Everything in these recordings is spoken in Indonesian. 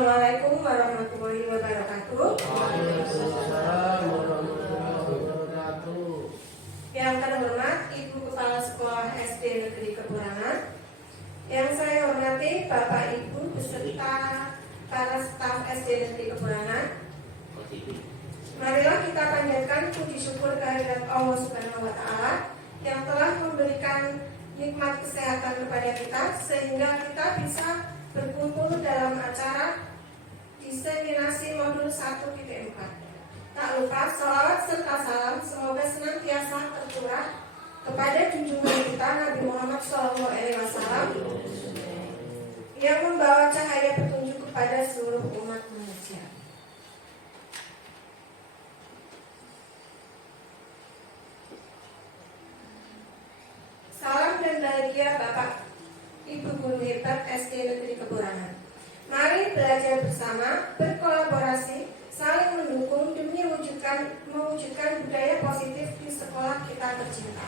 Assalamualaikum warahmatullahi wabarakatuh. Waalaikumsalam warahmatullahi wabarakatuh. Yang terhormat Ibu Kepala Sekolah SD Negeri Kepurangan, yang saya hormati Bapak Ibu beserta para staf SD Negeri Kepurangan. Marilah kita panjatkan puji syukur kehadirat Allah Subhanahu wa Ta'ala yang telah memberikan nikmat kesehatan kepada kita sehingga kita bisa berkumpul dalam acara diseminasi modul 1.4. Tak lupa salawat serta salam semoga senantiasa tercurah kepada junjungan kita Nabi Muhammad SAW yang membawa cahaya petunjuk kepada seluruh umat manusia. Salam dan bahagia Bapak Ibu Guru Hebat SD Negeri Kepurangan. Mari belajar bersama, berkolaborasi, saling mendukung demi mewujudkan budaya positif di sekolah kita tercinta.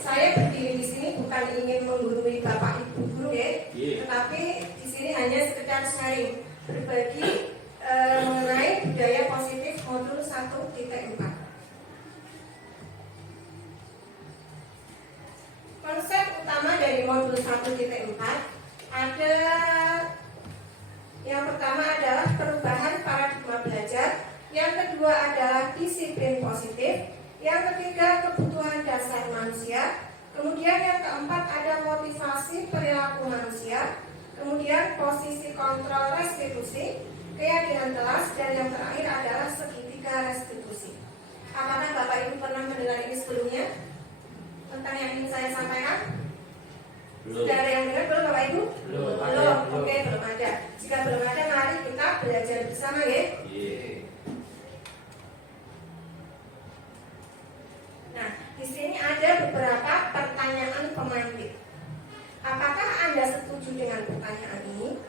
Saya berdiri di sini bukan ingin menggurui Bapak Ibu Guru tetapi di sini hanya sekedar sharing, berbagi mengenai budaya positif modul 1.4. Konsep utama dari modul 1.4 ada yang pertama adalah perubahan paradigma belajar, yang kedua adalah disiplin positif, yang ketiga kebutuhan dasar manusia, kemudian yang keempat ada motivasi perilaku manusia, kemudian posisi kontrol restitusi, keyakinan telas, dan yang terakhir adalah segitiga restitusi. Apakah Bapak Ibu pernah mendengar ini sebelumnya? Tentang yang ingin saya sampaikan? Sudah ada yang dengar belum Bapak Ibu? Belum. Oke, belum ada. Jika belum ada, mari kita belajar bersama ya. Nah, di sini ada beberapa pertanyaan pemantik. Apakah Anda setuju dengan pertanyaan ini?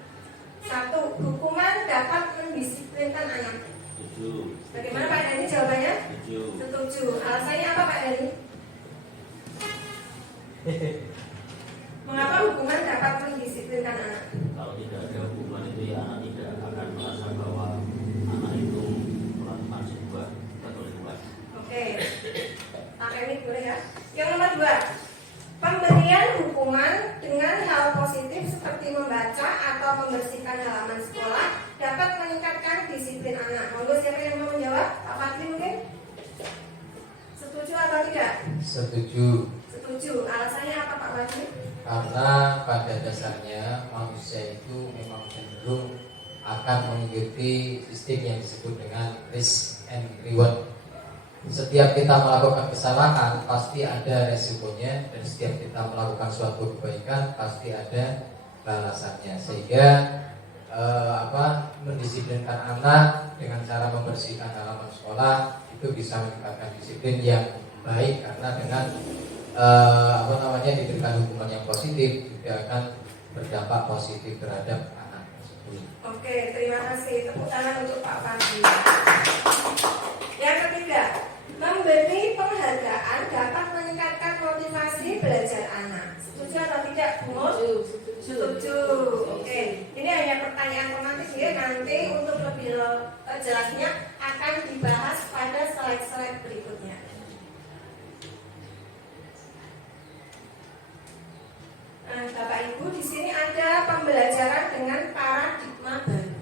1. Hukuman dapat mendisiplinkan anak. Setuju. Bagaimana Pak Dhani jawabannya? Setuju. Alasannya apa Pak Dhani? Mengapa hukuman dapat mendisiplinkan anak? Kalau tidak ada hukuman itu ya anak tidak akan merasa bahwa anak itu melakukan sebuah kekeliruan. Oke. Pak Emi boleh ya. Yang nomor 2, pemberian hukuman dengan hal positif seperti membaca atau membersihkan halaman sekolah dapat meningkatkan disiplin anak. Monggo siapa yang mau menjawab? Pak Fatri mungkin? Setuju atau tidak? Setuju. Setuju. Alasannya apa Pak Fatri? Karena pada dasarnya manusia itu memang cenderung akan mengikuti sistem yang disebut dengan risk and reward. Setiap kita melakukan kesalahan pasti ada resikonya, dan setiap kita melakukan suatu kebaikan pasti ada balasannya. Sehingga mendisiplinkan anak dengan cara membersihkan halaman sekolah itu bisa meningkatkan disiplin yang baik, karena dengan diberikan hukuman yang positif juga akan berdampak positif terhadap anak tersebut. Oke, terima kasih. Tepuk tangan untuk Pak Fadli. Yang ketiga, memberi penghargaan dapat meningkatkan motivasi belajar anak. Setuju atau tidak, Bu? Setuju. Oke, ini hanya pertanyaan pemantik ya. Nanti untuk lebih jelasnya akan dibahas pada slide-slide berikutnya. Nah, Bapak Ibu, di sini ada pembelajaran dengan paradigma baru.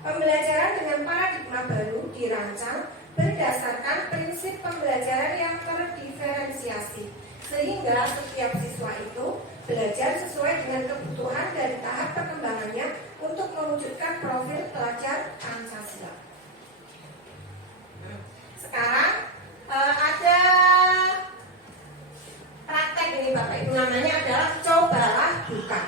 Pembelajaran dengan paradigma baru dirancang berdasarkan prinsip pembelajaran yang terdiferensiasi, sehingga setiap siswa itu belajar sesuai dengan kebutuhan dari tahap perkembangannya untuk mewujudkan profil pelajar Pancasila. Sekarang ada praktek ini Bapak Ibu, namanya adalah cobalah buka.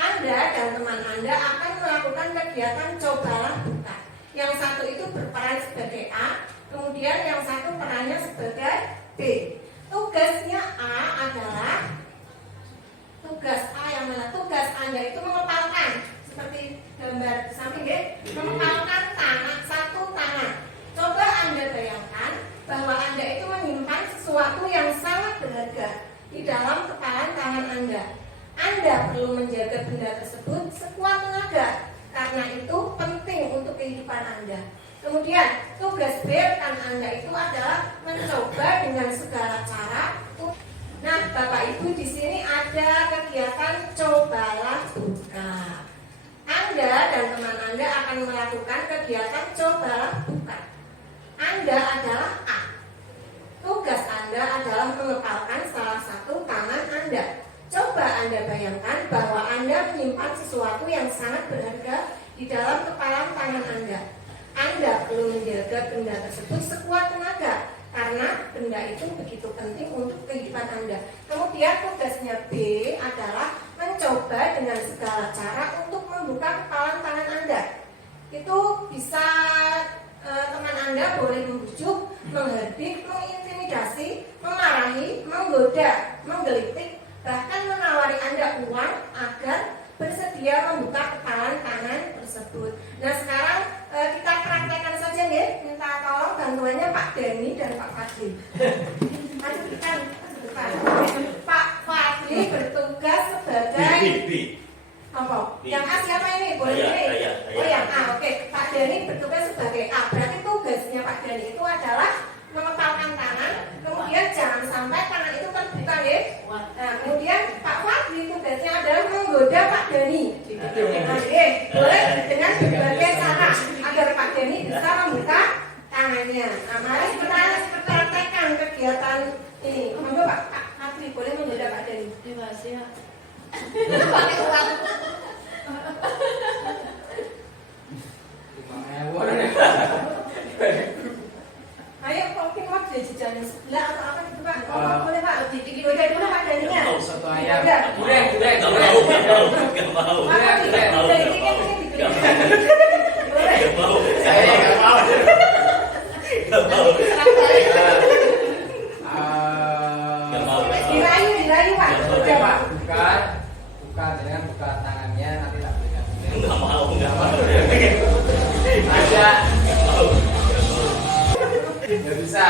Anda dan teman Anda akan melakukan kegiatan cobalah buka. Yang satu itu berperan sebagai A, kemudian yang satu perannya sebagai B. Tugasnya A adalah tugas A yang mana? Tugas Anda itu mengepalkan, seperti gambar di samping ya, mengepalkan tangan, satu tangan. Coba Anda bayangkan bahwa Anda itu menyimpan sesuatu yang sangat berharga di dalam kepalan tangan Anda. Anda perlu menjaga benda tersebut sekuat tenaga, karena karena itu penting untuk kehidupan Anda. Kemudian tugas B rekan Anda itu adalah mencoba dengan segala cara. Nah, Bapak Ibu di sini ada kegiatan cobalah buka. Anda dan teman Anda akan melakukan kegiatan cobalah buka. Anda adalah A. Tugas Anda adalah mengepalkan salah satu tangan Anda. Coba Anda bayangkan bahwa Anda menyimpan sesuatu yang sangat berharga di dalam kepalan tangan Anda. Anda perlu menjaga benda tersebut sekuat tenaga karena benda itu begitu penting untuk kehidupan Anda. Kemudian tugasnya B adalah mencoba dengan segala cara untuk membuka kepalan tangan Anda. Itu bisa teman Anda boleh membujuk, menghardik, mengintimidasi, memarahi, menggoda, menggelitik, bahkan menawari Anda uang agar bersedia membuka kepalan tangan tersebut. Nah, sekarang kita praktekkan saja ya. Minta tolong bantuannya Pak Denny dan Pak Fadli. Maju depan. Pak Fadli bertugas sebagai apa? Yang A siapa ini? Boleh ini? Oh yang A, oke. Pak Denny bertugas sebagai A. Berarti tugasnya Pak Denny itu adalah mengepalkan tangan, kemudian jangan sampai tangan itu terbuka ya. Nah, kemudian Pak Fadli tugasnya adalah menggoda Pak Denny. Boleh dengan berbagai cara agar Pak Denny bisa membuka tangannya. Nah, mari kita praktekkan kegiatan ini. Monggo Pak Fadli boleh menggoda Pak Denny. Terima kasih. Pakai uang. Ayo mungkin Pak dari jajanan sebelah atau apa gitu Pak? Boleh Pak, digoda dulu Pak Daninya. Satu ayam. Boleh. Gak mau. Pak dikit boleh. Saya nggak mau. Gak mau. Dirayu Pak. Oke Pak, buka dengan buka tangannya nanti tak berikan. Gak mau. Aja. Nggak bisa.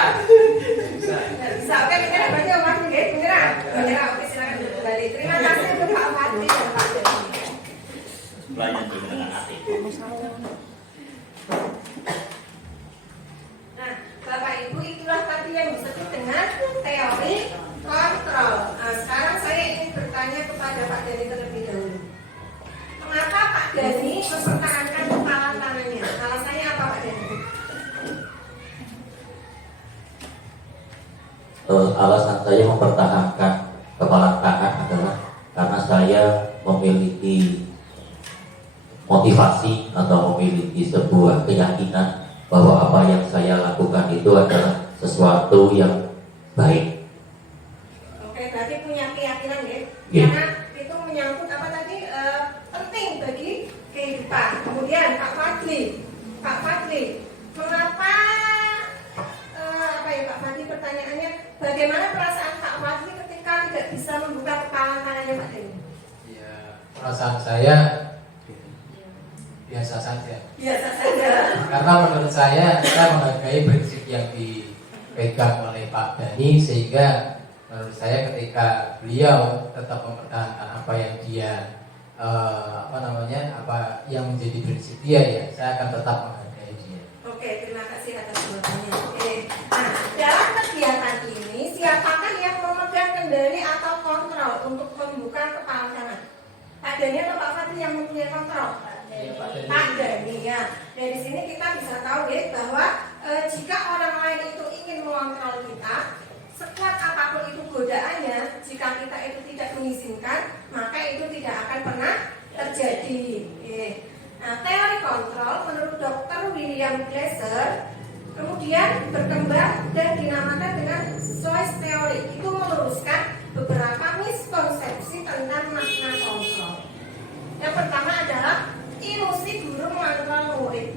Bisa, oke menyerah berarti Om Fadli ya? Menyerah, oke silakan duduk kembali. Terima kasih untuk Pak Fadli dan Pak Dani. Banyak dengan hati. Nah, Bapak Ibu itulah tadi yang disebut dengan teori kontrol. Nah, sekarang saya ingin bertanya kepada Pak Dani terlebih dahulu. Mengapa Pak Dani mempertahankan kepalan tangannya? Alasannya apa Pak Dani? Alasan saya mempertahankan kepala tangan adalah karena saya memiliki motivasi atau memiliki sebuah keyakinan bahwa apa yang saya lakukan itu adalah sesuatu yang baik. Oke, berarti punya keyakinan ya? Iya. Karena itu menyangkut apa tadi penting bagi kehidupan. Kemudian Pak Fadli, mengapa apa ya Pak Fadli pertanyaannya? Bagaimana perasaan Pak Fadli ketika tidak bisa membuka kepala tangannya Pak Denny? Ya, perasaan saya biasa saja. Biasa saja. Karena menurut saya menghargai prinsip yang dipegang oleh Pak Dhani, sehingga menurut saya ketika beliau tetap mempertahankan apa yang dia apa yang menjadi prinsip dia, ya saya akan tetap menghargai dia. Oke, terima kasih atas jawabannya. Oke. Nah, dalam kegiatan ini siapakah yang memegang kendali atau kontrol untuk membuka kepala tangan? Pak Dhani atau Pak Fadli yang mempunyai kontrol? Ya, Pak Dhani ya. Dari sini kita bisa tahu ya bahwa jika orang lain itu ingin mengontrol kita, sekuat apapun itu godaannya, jika kita itu tidak mengizinkan, maka itu tidak akan pernah terjadi. Nah, teori kontrol menurut Dr. William Glasser kemudian berkembang dan dinamakan dengan Choice Theory. Itu meluruskan beberapa miskonsepsi tentang makna kontrol. Yang pertama adalah ilusi guru mengontrol murid.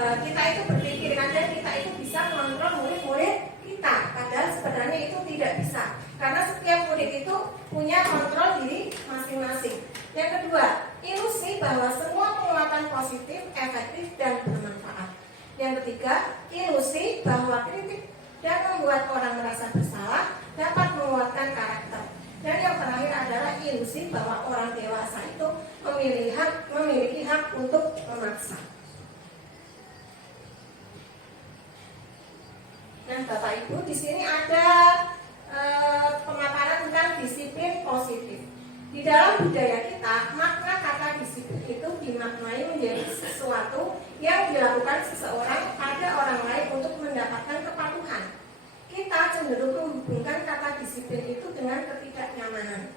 Kita itu berpikir kadang kita itu bisa mengontrol murid-murid kita, padahal sebenarnya itu tidak bisa, karena setiap murid itu punya kontrol diri masing-masing. Yang kedua, ilusi bahwa semua penguatan positif, efektif, dan bermanfaat. Yang ketiga, ilusi bahwa kritik dan membuat orang merasa bersalah dapat menguatkan karakter. Dan yang terakhir adalah ilusi bahwa orang dewasa itu memiliki memiliki hak untuk memaksa. Nah, Bapak Ibu, di sini ada pemaparan tentang disiplin positif. Di dalam budaya kita, makna kata disiplin itu dimaknai menjadi sesuatu yang dilakukan seseorang pada orang lain untuk mendapatkan kepatuhan. Kita cenderung menghubungkan kata disiplin itu dengan ketidaknyamanan.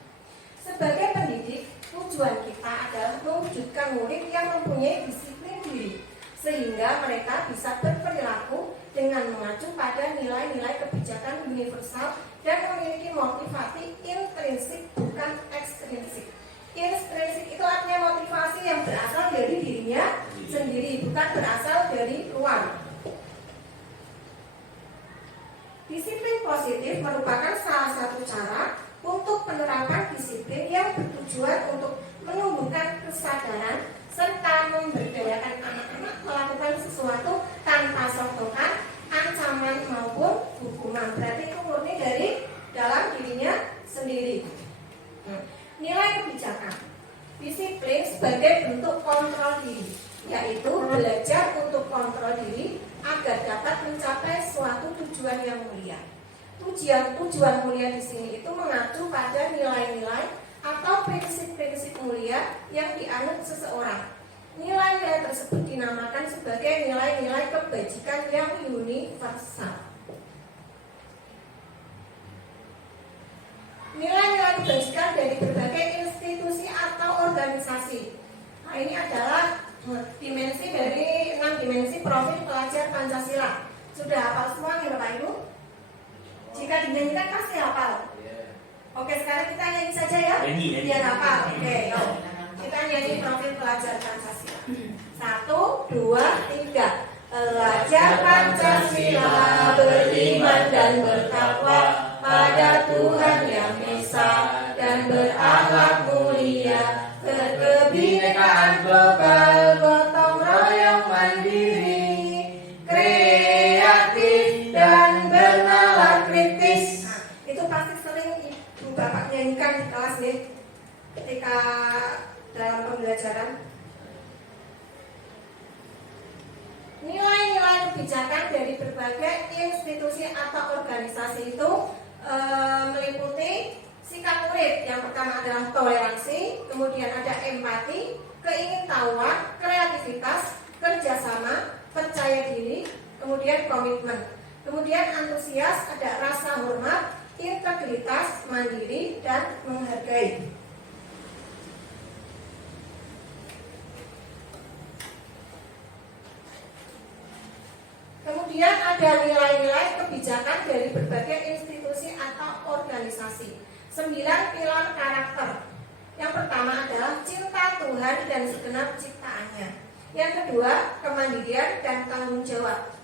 Sebagai pendidik, tujuan kita adalah mewujudkan murid yang mempunyai disiplin diri, sehingga mereka bisa berperilaku dengan mengacu pada nilai-nilai kebijakan universal dan memiliki motivasi intrinsik bukan ekstrinsik. Intrinsik itu artinya motivasi yang berasal dari dirinya sendiri, bukan berasal dari luar. Disiplin positif merupakan salah satu cara untuk penerapan disiplin yang bertujuan untuk menumbuhkan kesadaran serta memberdayakan anak-anak melakukan sesuatu tanpa sokongan, ancaman maupun hukuman. Berarti itu murni dari dalam dirinya sendiri. Nilai kebijakan. Disiplin sebagai bentuk kontrol diri, yaitu belajar untuk kontrol diri agar dapat mencapai suatu tujuan yang mulia. Tujuan mulia di sini itu mengacu pada nilai-nilai atau prinsip-prinsip mulia yang dianut seseorang. Nilai-nilai tersebut dinamakan sebagai nilai-nilai kebajikan yang universal. Nilai-nilai kebajikan dari berbagai institusi atau organisasi. Nah, ini adalah dimensi dari 6 dimensi profil pelajar Pancasila. Sudah hafal semua nih Bapak Ibu? Jika dinyanyikan pasti hafal. Oke, sekarang kita nyanyi saja ya. Biar hafal. Oke, yuk. Kita nyanyi profil pelajar Pancasila. 1, 2, 3. Pelajar Pancasila beriman dan bertakwa pada Tuhan Yang Esa dan berakhlak mulia, berkebinekaan global, gotong royong mandiri, kreatif dan bernalar kritis. Nah, itu pasti sering Ibu Bapak nyanyikan di kelas nih ketika dalam pembelajaran. Nilai-nilai kebijakan dari berbagai institusi atau organisasi itu meliputi sikap murid. Yang pertama adalah toleransi, kemudian ada empati, keingintahuan, kreativitas, kerjasama, percaya diri, kemudian komitmen. Kemudian antusias, ada rasa hormat, integritas, mandiri, dan menghargai. Kemudian ada nilai-nilai kebijakan dari berbagai institusi atau organisasi. 9 pilar karakter. Yang pertama adalah cinta Tuhan dan segenap ciptaannya. Yang kedua, kemandirian dan tanggung jawab.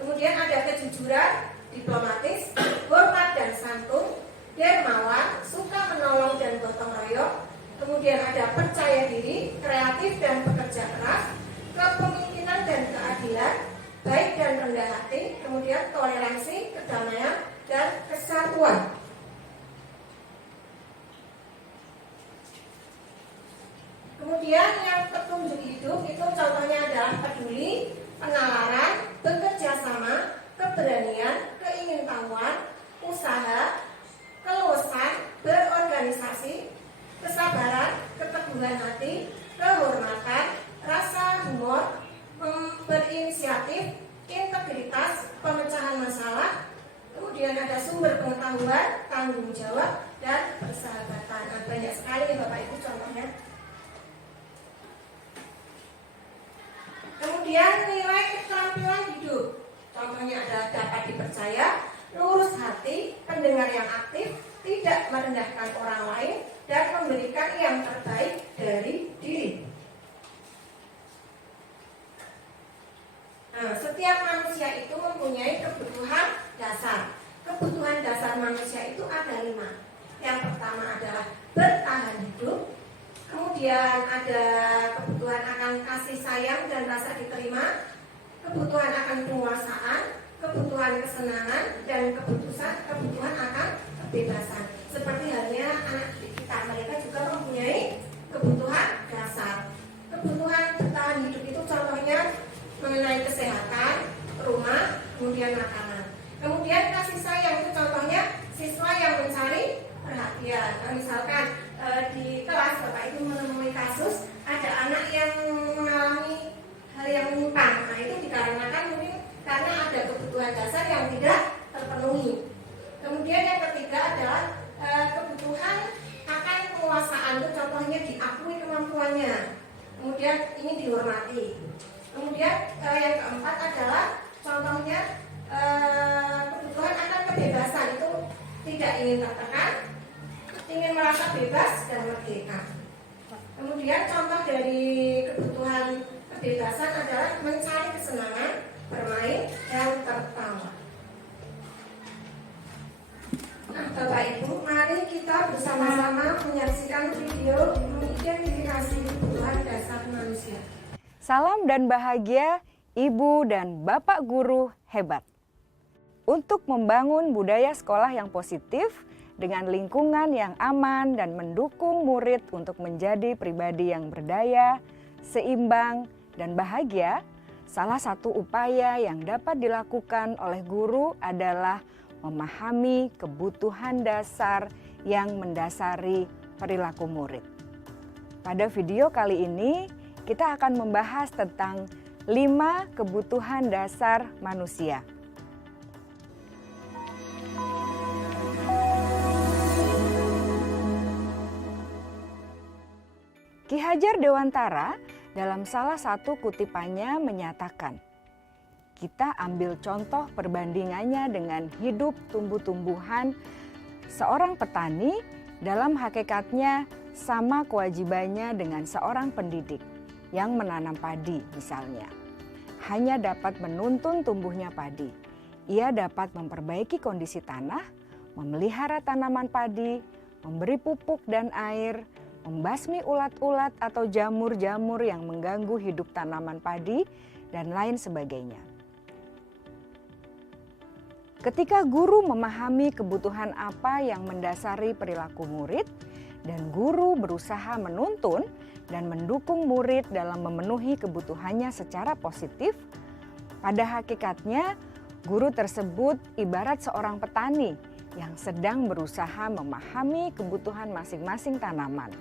Kemudian ada kejujuran, diplomatis, hormat dan santun, dermawan, suka menolong dan gotong royong. Kemudian ada percaya diri, kreatif dan bekerja keras, kepemimpinan dan keadilan, baik dan rendah hati, kemudian toleransi, kedamaian, dan kesatuan. Kemudian yang petunjuk hidup itu contohnya adalah peduli, penalaran, bekerja sama, keberanian, keingintahuan, usaha, keluasan, berorganisasi, kesabaran, keteguhan hati, kehormatan, rasa humor, berinisiatif, integritas, pemecahan masalah, kemudian ada sumber pengetahuan, tanggung jawab, dan persahabatan. Nah, banyak sekali nih Bapak Ibu contohnya. Kemudian nilai keterampilan hidup, contohnya adalah dapat dipercaya, lurus hati, pendengar yang aktif, tidak merendahkan orang lain, dan memberikan yang terbaik dari diri. Nah, setiap manusia itu mempunyai kebutuhan dasar. Kebutuhan dasar manusia itu ada 5. Yang pertama adalah bertahan hidup. Kemudian ada kebutuhan akan kasih sayang dan rasa diterima, kebutuhan akan penguasaan, kebutuhan kesenangan, dan kebutuhan akan kebebasan. Seperti halnya anak kita, mereka juga mempunyai kebutuhan dasar. pemberian makanan. Kemudian kasih sayang itu contohnya siswa yang mencari perhatian. Misalkan di kelas Bapak Ibu menemui kasus ada anak yang mengalami hal yang menyimpang. Nah, itu dikarenakan mungkin karena ada kebutuhan dasar yang tidak terpenuhi. Kemudian yang ketiga adalah kebutuhan akan penguasaan, itu contohnya diakui kemampuannya, kemudian ingin dihormati. Kemudian yang keempat adalah contohnya kebutuhan akan kebebasan, itu tidak ingin tertekan, ingin merasa bebas dan merdeka. Kemudian contoh dari kebutuhan kebebasan adalah mencari kesenangan, bermain, dan tertawa. Nah, Bapak Ibu, mari kita bersama-sama menyaksikan video mengidentifikasi kebutuhan dasar manusia. Salam dan bahagia Ibu dan Bapak guru hebat. Untuk membangun budaya sekolah yang positif dengan lingkungan yang aman dan mendukung murid untuk menjadi pribadi yang berdaya, seimbang, dan bahagia, salah satu upaya yang dapat dilakukan oleh guru adalah memahami kebutuhan dasar yang mendasari perilaku murid. Pada video kali ini, kita akan membahas tentang 5 kebutuhan dasar manusia. Ki Hajar Dewantara dalam salah satu kutipannya menyatakan, kita ambil contoh perbandingannya dengan hidup tumbuh-tumbuhan. Seorang petani dalam hakikatnya sama kewajibannya dengan seorang pendidik yang menanam padi misalnya. Hanya dapat menuntun tumbuhnya padi. Ia dapat memperbaiki kondisi tanah, memelihara tanaman padi, memberi pupuk dan air, membasmi ulat-ulat atau jamur-jamur yang mengganggu hidup tanaman padi, dan lain sebagainya. Ketika guru memahami kebutuhan apa yang mendasari perilaku murid, dan guru berusaha menuntun dan mendukung murid dalam memenuhi kebutuhannya secara positif, pada hakikatnya guru tersebut ibarat seorang petani yang sedang berusaha memahami kebutuhan masing-masing tanaman.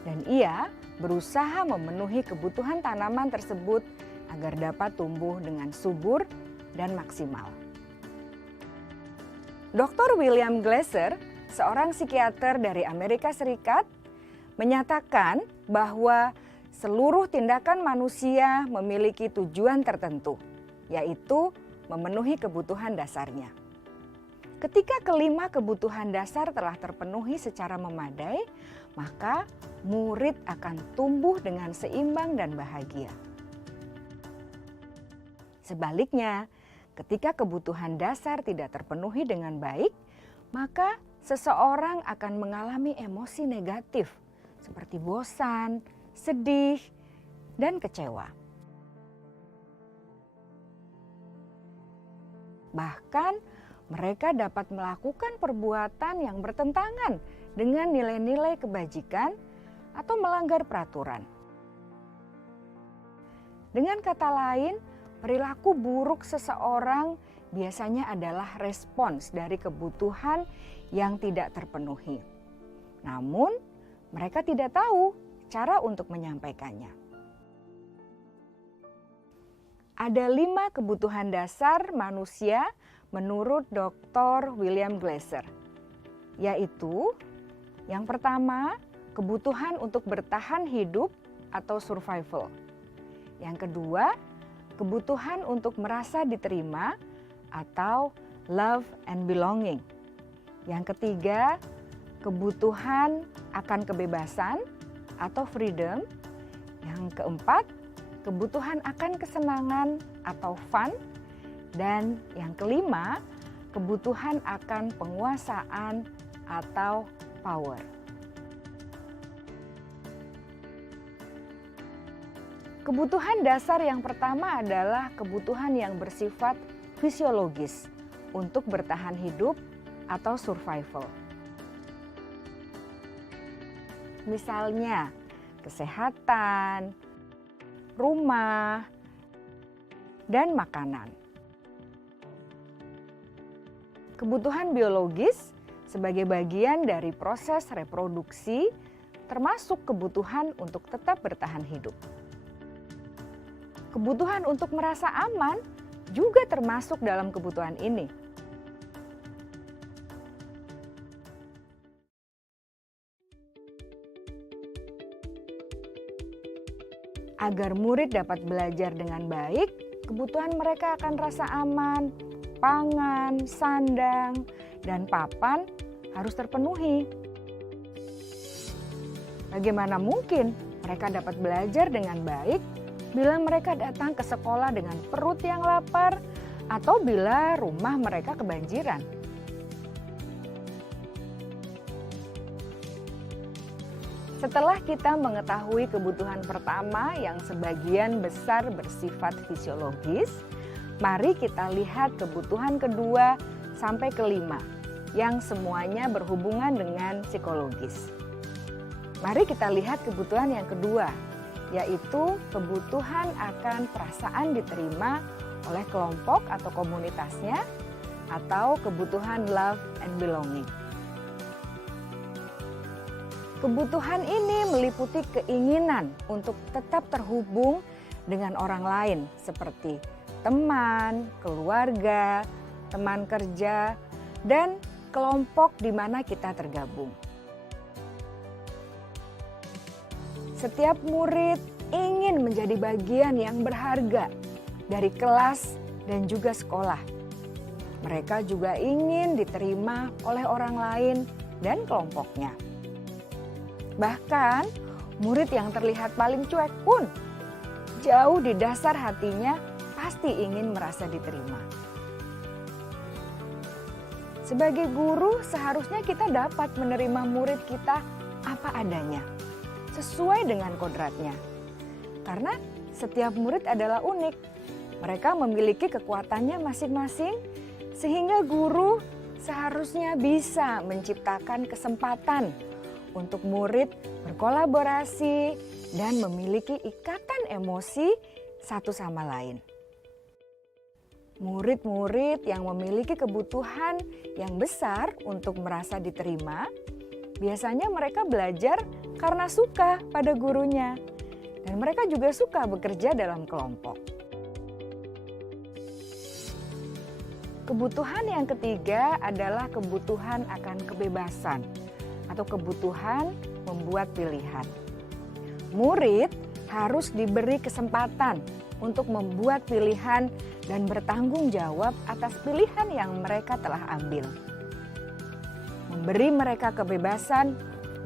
Dan ia berusaha memenuhi kebutuhan tanaman tersebut agar dapat tumbuh dengan subur dan maksimal. Dr. William Glasser, seorang psikiater dari Amerika Serikat, menyatakan bahwa seluruh tindakan manusia memiliki tujuan tertentu, yaitu memenuhi kebutuhan dasarnya. Ketika kelima kebutuhan dasar telah terpenuhi secara memadai, maka murid akan tumbuh dengan seimbang dan bahagia. Sebaliknya, ketika kebutuhan dasar tidak terpenuhi dengan baik, maka seseorang akan mengalami emosi negatif seperti bosan, sedih, dan kecewa. Bahkan mereka dapat melakukan perbuatan yang bertentangan dengan nilai-nilai kebajikan atau melanggar peraturan. Dengan kata lain, perilaku buruk seseorang biasanya adalah respons dari kebutuhan yang tidak terpenuhi. Namun, mereka tidak tahu cara untuk menyampaikannya. Ada 5 kebutuhan dasar manusia menurut Dr. William Glasser, yaitu yang pertama, kebutuhan untuk bertahan hidup atau survival. Yang kedua, kebutuhan untuk merasa diterima atau love and belonging. Yang ketiga, kebutuhan akan kebebasan atau freedom. Yang keempat, kebutuhan akan kesenangan atau fun. Dan yang kelima, kebutuhan akan penguasaan atau power. Kebutuhan dasar yang pertama adalah kebutuhan yang bersifat fisiologis untuk bertahan hidup atau survival. Misalnya, kesehatan, rumah, dan makanan. Kebutuhan biologis sebagai bagian dari proses reproduksi, termasuk kebutuhan untuk tetap bertahan hidup. Kebutuhan untuk merasa aman juga termasuk dalam kebutuhan ini. Agar murid dapat belajar dengan baik, kebutuhan mereka akan rasa aman, pangan, sandang, dan papan harus terpenuhi. Bagaimana mungkin mereka dapat belajar dengan baik bila mereka datang ke sekolah dengan perut yang lapar atau bila rumah mereka kebanjiran? Setelah kita mengetahui kebutuhan pertama yang sebagian besar bersifat fisiologis, mari kita lihat kebutuhan kedua sampai kelima yang semuanya berhubungan dengan psikologis. Mari kita lihat kebutuhan yang kedua, yaitu kebutuhan akan perasaan diterima oleh kelompok atau komunitasnya, atau kebutuhan love and belonging. Kebutuhan ini meliputi keinginan untuk tetap terhubung dengan orang lain seperti teman, keluarga, teman kerja, dan kelompok di mana kita tergabung. Setiap murid ingin menjadi bagian yang berharga dari kelas dan juga sekolah. Mereka juga ingin diterima oleh orang lain dan kelompoknya. Bahkan, murid yang terlihat paling cuek pun jauh di dasar hatinya pasti ingin merasa diterima. Sebagai guru, seharusnya kita dapat menerima murid kita apa adanya, sesuai dengan kodratnya. Karena setiap murid adalah unik. Mereka memiliki kekuatannya masing-masing, sehingga guru seharusnya bisa menciptakan kesempatan untuk murid berkolaborasi dan memiliki ikatan emosi satu sama lain. Murid-murid yang memiliki kebutuhan yang besar untuk merasa diterima, biasanya mereka belajar karena suka pada gurunya, dan mereka juga suka bekerja dalam kelompok. Kebutuhan yang ketiga adalah kebutuhan akan kebebasan atau kebutuhan membuat pilihan. Murid harus diberi kesempatan untuk membuat pilihan dan bertanggung jawab atas pilihan yang mereka telah ambil. Memberi mereka kebebasan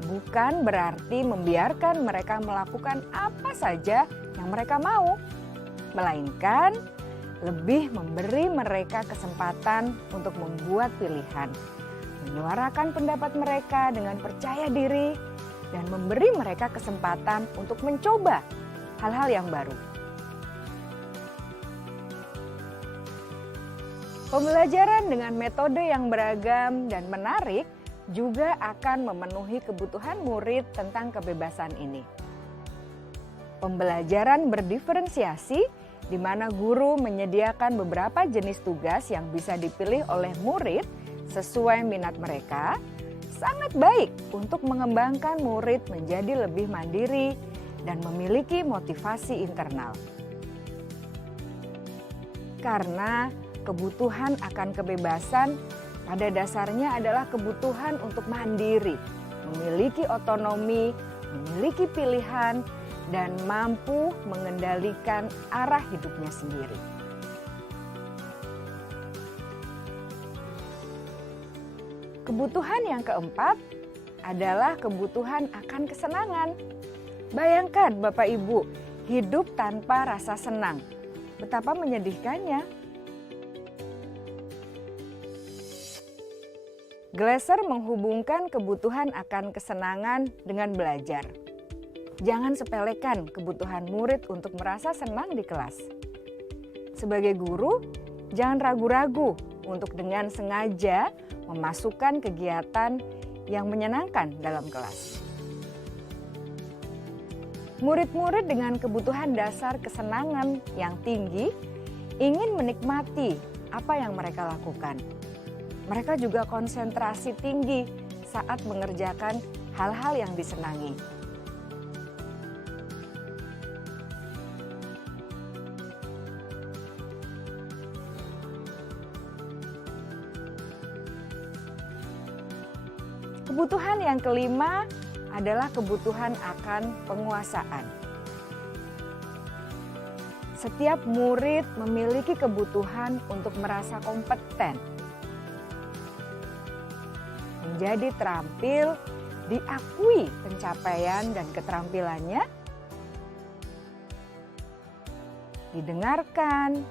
bukan berarti membiarkan mereka melakukan apa saja yang mereka mau, melainkan lebih memberi mereka kesempatan untuk membuat pilihan, menyuarakan pendapat mereka dengan percaya diri, dan memberi mereka kesempatan untuk mencoba hal-hal yang baru. Pembelajaran dengan metode yang beragam dan menarik juga akan memenuhi kebutuhan murid tentang kebebasan ini. Pembelajaran berdiferensiasi, di mana guru menyediakan beberapa jenis tugas yang bisa dipilih oleh murid sesuai minat mereka, sangat baik untuk mengembangkan murid menjadi lebih mandiri dan memiliki motivasi internal. Karena kebutuhan akan kebebasan pada dasarnya adalah kebutuhan untuk mandiri, memiliki otonomi, memiliki pilihan, dan mampu mengendalikan arah hidupnya sendiri. Kebutuhan yang keempat adalah kebutuhan akan kesenangan. Bayangkan Bapak Ibu, hidup tanpa rasa senang. Betapa menyedihkannya. Glasser menghubungkan kebutuhan akan kesenangan dengan belajar. Jangan sepelekan kebutuhan murid untuk merasa senang di kelas. Sebagai guru, jangan ragu-ragu untuk dengan sengaja memasukkan kegiatan yang menyenangkan dalam kelas. Murid-murid dengan kebutuhan dasar kesenangan yang tinggi ingin menikmati apa yang mereka lakukan. Mereka juga konsentrasi tinggi saat mengerjakan hal-hal yang disenangi. Kebutuhan yang kelima adalah kebutuhan akan penguasaan. Setiap murid memiliki kebutuhan untuk merasa kompeten, menjadi terampil, diakui pencapaian dan keterampilannya, didengarkan,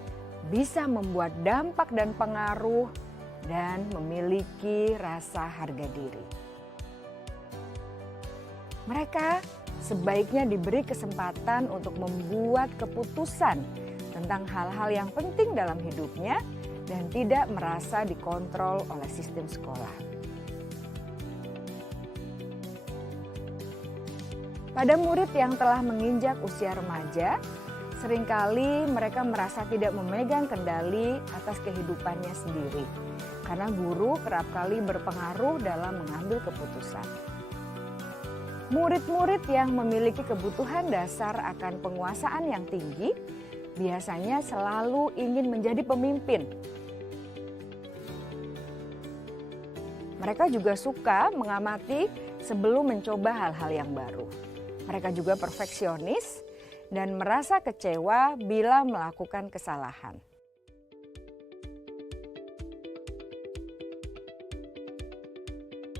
bisa membuat dampak dan pengaruh, dan memiliki rasa harga diri. Mereka sebaiknya diberi kesempatan untuk membuat keputusan tentang hal-hal yang penting dalam hidupnya dan tidak merasa dikontrol oleh sistem sekolah. Pada murid yang telah menginjak usia remaja, seringkali mereka merasa tidak memegang kendali atas kehidupannya sendiri, karena guru kerap kali berpengaruh dalam mengambil keputusan. Murid-murid yang memiliki kebutuhan dasar akan penguasaan yang tinggi biasanya selalu ingin menjadi pemimpin. Mereka juga suka mengamati sebelum mencoba hal-hal yang baru. Mereka juga perfeksionis dan merasa kecewa bila melakukan kesalahan.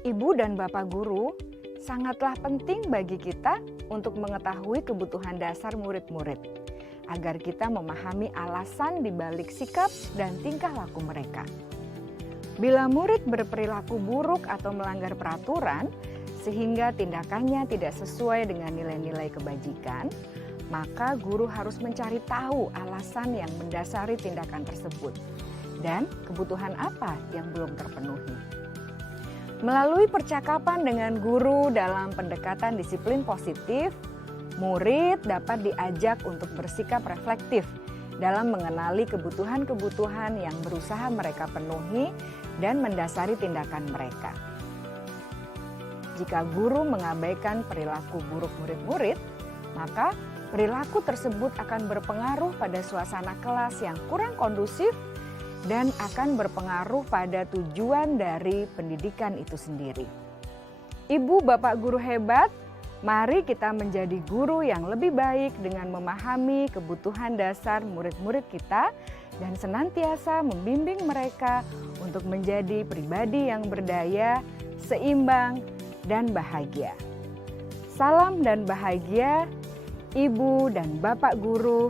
Ibu dan Bapak guru sangatlah penting bagi kita untuk mengetahui kebutuhan dasar murid-murid, agar kita memahami alasan di balik sikap dan tingkah laku mereka. Bila murid berperilaku buruk atau melanggar peraturan, sehingga tindakannya tidak sesuai dengan nilai-nilai kebajikan, maka guru harus mencari tahu alasan yang mendasari tindakan tersebut dan kebutuhan apa yang belum terpenuhi. Melalui percakapan dengan guru dalam pendekatan disiplin positif, murid dapat diajak untuk bersikap reflektif dalam mengenali kebutuhan-kebutuhan yang berusaha mereka penuhi dan mendasari tindakan mereka. Jika guru mengabaikan perilaku buruk murid-murid, maka perilaku tersebut akan berpengaruh pada suasana kelas yang kurang kondusif dan akan berpengaruh pada tujuan dari pendidikan itu sendiri. Ibu, Bapak guru hebat, mari kita menjadi guru yang lebih baik dengan memahami kebutuhan dasar murid-murid kita dan senantiasa membimbing mereka untuk menjadi pribadi yang berdaya, seimbang, dan bahagia. Salam dan bahagia, Ibu dan Bapak guru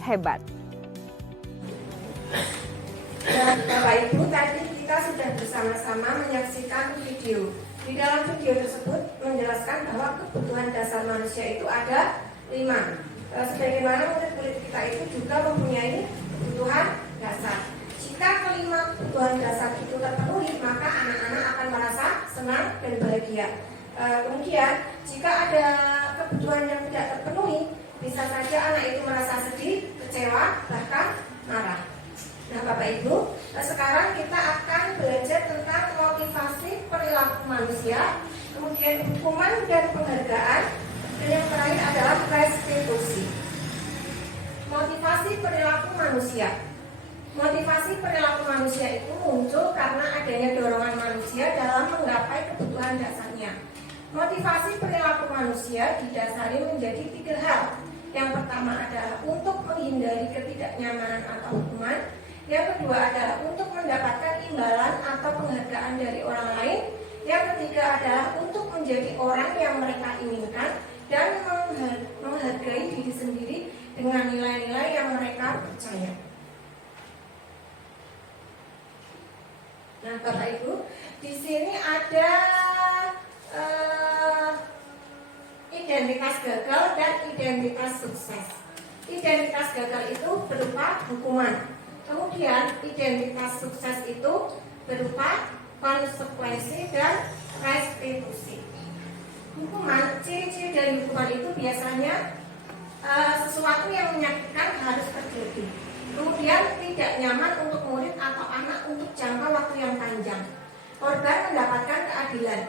hebat. Dan Bapak Ibu, tadi kita sudah bersama-sama menyaksikan video. Di dalam video tersebut menjelaskan bahwa kebutuhan dasar manusia itu ada 5. Sebagaimana murid-murid kita itu juga mempunyai kebutuhan dasar. Jika kelima kebutuhan dasar itu terpenuhi, maka anak-anak akan merasa senang dan bahagia. Kemudian, jika ada kebutuhan yang tidak terpenuhi, bisa saja anak itu merasa sedih, kecewa, bahkan marah. Nah, Bapak Ibu, sekarang kita akan belajar tentang motivasi perilaku manusia, kemudian hukuman dan penghargaan, dan yang terakhir adalah restitusi. Motivasi perilaku manusia. Motivasi perilaku manusia itu muncul karena adanya dorongan manusia dalam menggapai kebutuhan dasarnya. Motivasi perilaku manusia didasari menjadi 3 hal. Yang pertama adalah untuk menghindari ketidaknyamanan atau hukuman. Yang kedua adalah untuk mendapatkan imbalan atau penghargaan dari orang lain. Yang ketiga adalah untuk menjadi orang yang mereka inginkan dan menghargai diri sendiri dengan nilai-nilai yang mereka percaya. Nah, Bapak Ibu, di sini ada identitas gagal dan identitas sukses. Identitas gagal itu berupa hukuman. Kemudian identitas sukses itu berupa konsekuensi dan restitusi. Hukuman, ciri-ciri dari hukuman itu biasanya sesuatu yang menyakitkan harus terjadi. Kemudian tidak nyaman untuk murid atau anak untuk jangka waktu yang panjang. Korban mendapatkan keadilan.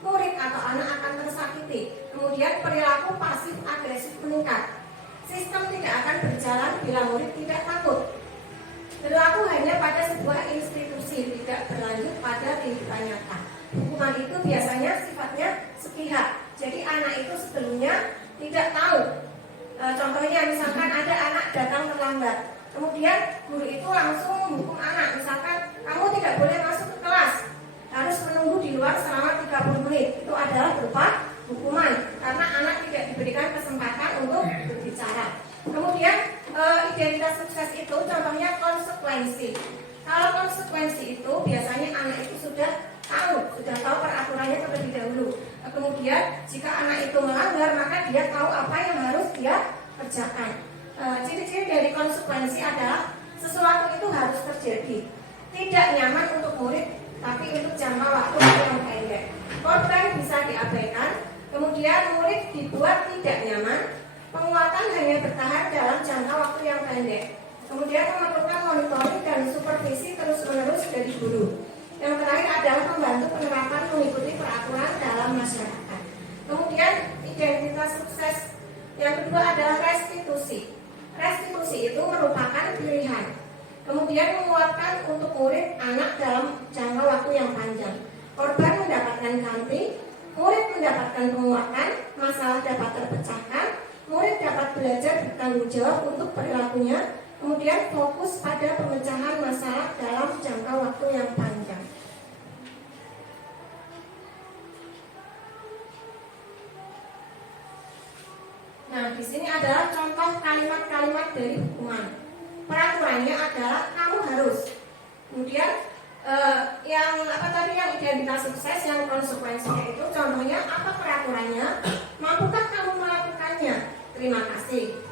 Murid atau anak akan tersakiti. Kemudian perilaku pasif agresif meningkat. Sistem tidak akan berjalan bila murid tidak takut. Berlaku hanya pada sebuah institusi, tidak berlanjut pada kehidupan nyata. Hukuman itu biasanya sifatnya sepihak. Jadi anak itu sebelumnya tidak tahu. Contohnya misalkan ada anak datang terlambat, kemudian guru itu langsung menghukum anak. Misalkan kamu tidak boleh masuk ke kelas, harus menunggu di luar selama 30 menit. Itu adalah berupa hukuman karena anak tidak diberikan kesempatan untuk berbicara. Kemudian identitas sukses itu contohnya konsekuensi. Kalau konsekuensi itu biasanya anak itu sudah tahu peraturannya terlebih dahulu. Kemudian jika anak itu melanggar maka dia tahu apa yang harus dia kerjakan. Ciri-ciri dari konsekuensi adalah sesuatu itu harus terjadi. Tidak nyaman untuk murid tapi untuk jangka waktu yang pendek. Korban bisa diabaikan. Kemudian murid dibuat tidak nyaman. Penguatan hanya bertahan dalam jangka waktu yang pendek. Kemudian memerlukan monitoring dan supervisi terus-menerus dari guru. Yang terakhir adalah membantu penerapan mengikuti peraturan dalam masyarakat. Kemudian identitas sukses yang kedua adalah restitusi. Restitusi itu merupakan pilihan. Kemudian menguatkan untuk murid anak dalam jangka waktu yang panjang. Korban mendapatkan ganti, murid mendapatkan penguatan, masalah dapat terpecahkan, murid dapat belajar bertanggung jawab untuk perilakunya. Kemudian fokus pada pemecahan masalah dalam jangka waktu yang panjang. Nah, di sini adalah contoh kalimat-kalimat dari hukuman. Peraturannya adalah kamu harus. Kemudian yang identitas sukses, yang konsekuensinya itu contohnya apa peraturannya? Mampukah kamu melakukannya? Terima kasih.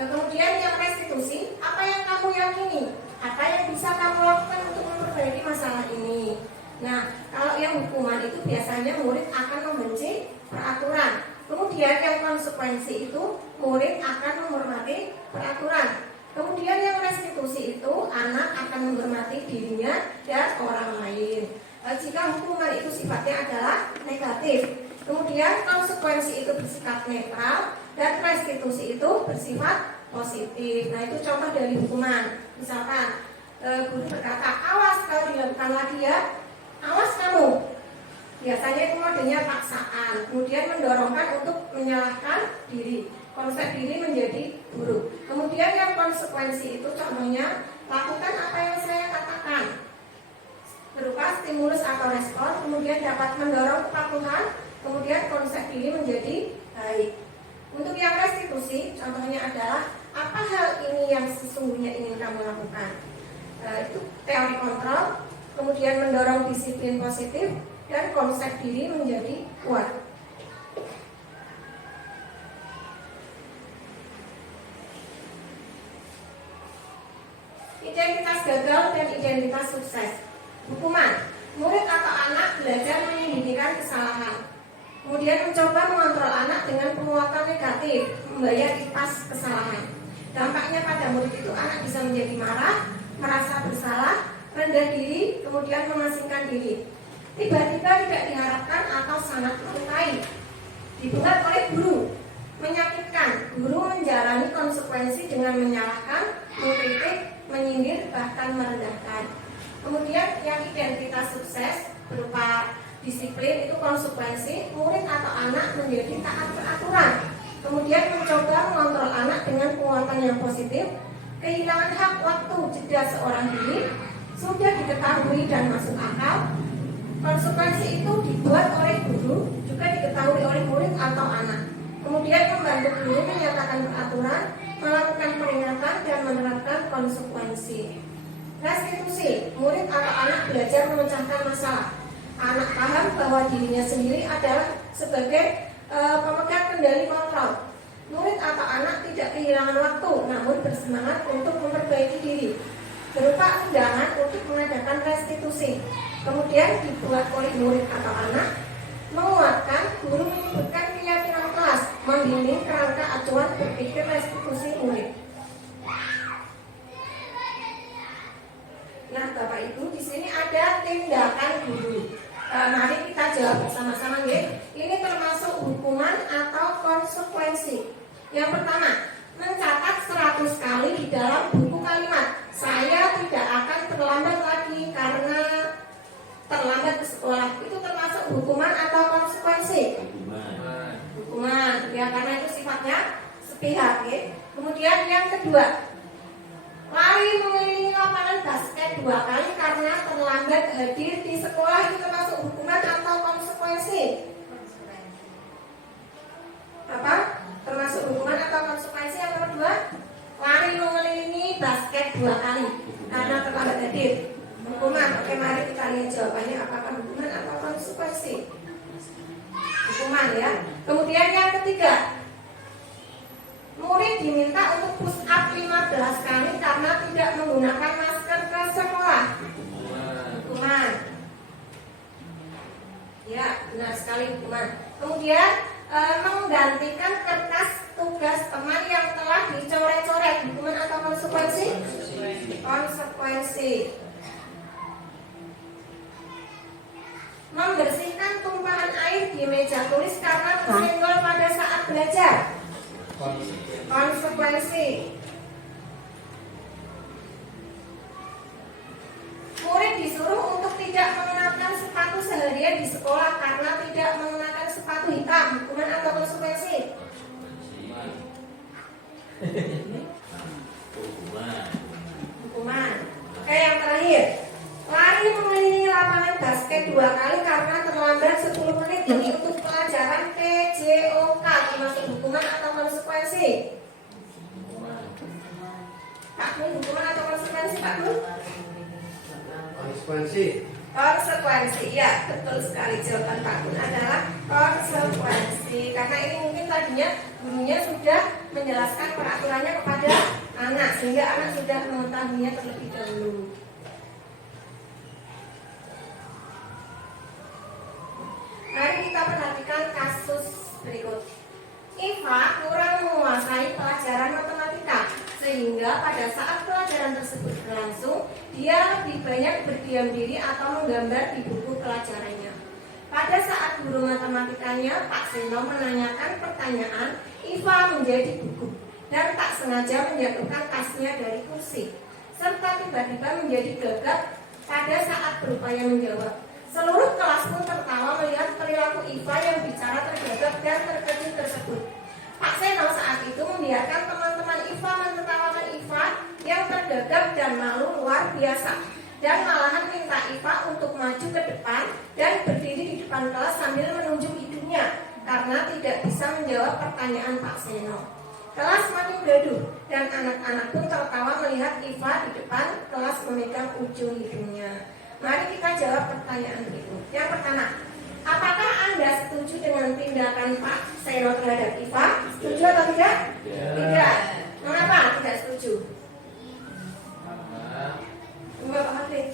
Kemudian yang restitusi, apa yang kamu yakini? Apa yang bisa kamu lakukan untuk memperbaiki masalah ini? Nah, kalau yang hukuman itu biasanya murid akan membenci peraturan. Kemudian yang konsekuensi itu murid akan menghormati peraturan. Kemudian yang restitusi itu anak akan menghormati dirinya dan orang lain. Jika hukuman itu sifatnya adalah negatif. Kemudian konsekuensi itu bersifat netral dan restitusi itu bersifat positif. Nah, itu contoh dari hukuman. Misalkan guru berkata, awas kalau dilakukan lagi ya, awas kamu. Biasanya itu modelnya paksaan. Kemudian mendorongkan untuk menyalahkan diri. Konsep diri menjadi buruk. Kemudian yang konsekuensi itu contohnya lakukan apa yang saya katakan, berupa stimulus atau respon. Kemudian dapat mendorong kepatuhan. Kemudian konsep diri menjadi baik. Untuk yang restitusi, contohnya adalah apa hal ini yang sesungguhnya ingin kamu lakukan. Itu teori kontrol. Kemudian mendorong disiplin positif dan konsep diri menjadi kuat. Identitas gagal dan identitas sukses. Hukuman. Murid atau anak belajar menyembunyikan kesalahan. Kemudian mencoba mengontrol anak dengan penguatan negatif, membayar ipas kesalahan. Dampaknya pada murid itu anak bisa menjadi marah, merasa bersalah, rendah diri, kemudian mengasingkan diri. Tiba-tiba tidak diharapkan atau sangat melukai. Dibuat oleh guru, menyakitkan. Guru menjalani konsekuensi dengan menyalahkan, mengkritik, menyindir, bahkan merendahkan. Kemudian yang identitas sukses berupa disiplin itu konsekuensi, murid atau anak menjadi taat beraturan. Kemudian mencoba mengontrol anak dengan penguatan yang positif. Kehilangan hak waktu jeda seorang diri sudah diketahui dan masuk akal. Konsekuensi itu dibuat oleh guru, juga diketahui oleh murid atau anak. Kemudian membantu guru menyatakan peraturan, melakukan peringatan dan menerapkan konsekuensi. Restitusi, murid atau anak belajar memecahkan masalah. Anak paham bahwa dirinya sendiri adalah sebagai pemegang kendali kontrol. Murid atau anak tidak kehilangan waktu, namun bersemangat untuk memperbaiki diri. Berupa undangan untuk mengadakan restitusi. Kemudian dibuat oleh murid atau anak, menguatkan guru menyebutkan keyakinan kelas, membimbing kerangka acuan berpikir restitusi murid. tindakan guru. Mari kita jawab bersama-sama ya. Ini termasuk hukuman atau konsekuensi. Yang pertama, mencatat 100 kali di dalam buku kalimat. Saya tidak akan terlambat lagi karena terlambat ke sekolah. Itu termasuk hukuman atau konsekuensi? Hukuman. Ya, karena itu sifatnya sepihak ya. Kemudian yang kedua, lari mengelilingi lapangan basket 2 kali karena terlambat hadir di sekolah. Itu termasuk hukuman atau konsekuensi? Apa? Termasuk hukuman atau konsekuensi? Yang kedua, lari mengelilingi basket 2 kali karena terlambat hadir. Hukuman. Oke, mari kita lihat jawabannya, apakah hukuman atau konsekuensi? Hukuman ya. Kemudian yang ketiga, murid diminta untuk push up 15 kali karena tidak menggunakan masker ke sekolah. Hukuman. Ya, benar sekali hukuman. Kemudian menggantikan kertas tugas teman yang telah dicoret-coret. Hukuman atau konsekuensi? Konsekuensi. Membersihkan tumpahan air di meja tulis karena tersenggol pada saat belajar. Konsekuensi. Murid disuruh untuk tidak mengenakan sepatu seharian di sekolah karena tidak mengenakan sepatu hitam. Hukuman atau konsekuensi? Hukuman. Oke, yang terakhir, lari mengelilingi lapangan basket 2 kali karena terlambat 10 menit demi untuk pelajaran PJOK. Termasuk hukuman atau konsekuensi? Pak Kun, hukuman atau konsekuensi Pak Kun? Konsekuensi. Konsekuensi, ya betul sekali, jawaban Pak Kun adalah konsekuensi. Karena ini mungkin tadinya gurunya sudah menjelaskan peraturannya kepada anak, sehingga anak sudah mengetahuinya terlebih dahulu. Mari kita perhatikan kasus berikut. Iva kurang menguasai pelajaran matematika, sehingga pada saat pelajaran tersebut berlangsung, dia lebih banyak berdiam diri atau menggambar di buku pelajarannya. Pada saat guru matematikanya, Pak Seno, menanyakan pertanyaan, Iva menjadi gugup dan tak sengaja menjatuhkan tasnya dari kursi, serta tiba-tiba menjadi gagap pada saat berupaya menjawab. Seluruh kelas pun tertawa melihat perilaku Iva yang bicara tergagap dan terkejut tersebut. Pak Seno saat itu membiarkan teman-teman Iva menertawakan Iva yang tergagap dan malu luar biasa, dan malahan minta Iva untuk maju ke depan dan berdiri di depan kelas sambil menunjuk hidungnya karena tidak bisa menjawab pertanyaan Pak Seno. Kelas makin gaduh dan anak-anak pun tertawa melihat Iva di depan kelas memegang ujung hidungnya. Mari kita jawab pertanyaan berikut. Yang pertama, apakah Anda setuju dengan tindakan Pak Seno terhadap Iva? Setuju atau tidak? Tidak. Mengapa tidak setuju? Bapak Hafid,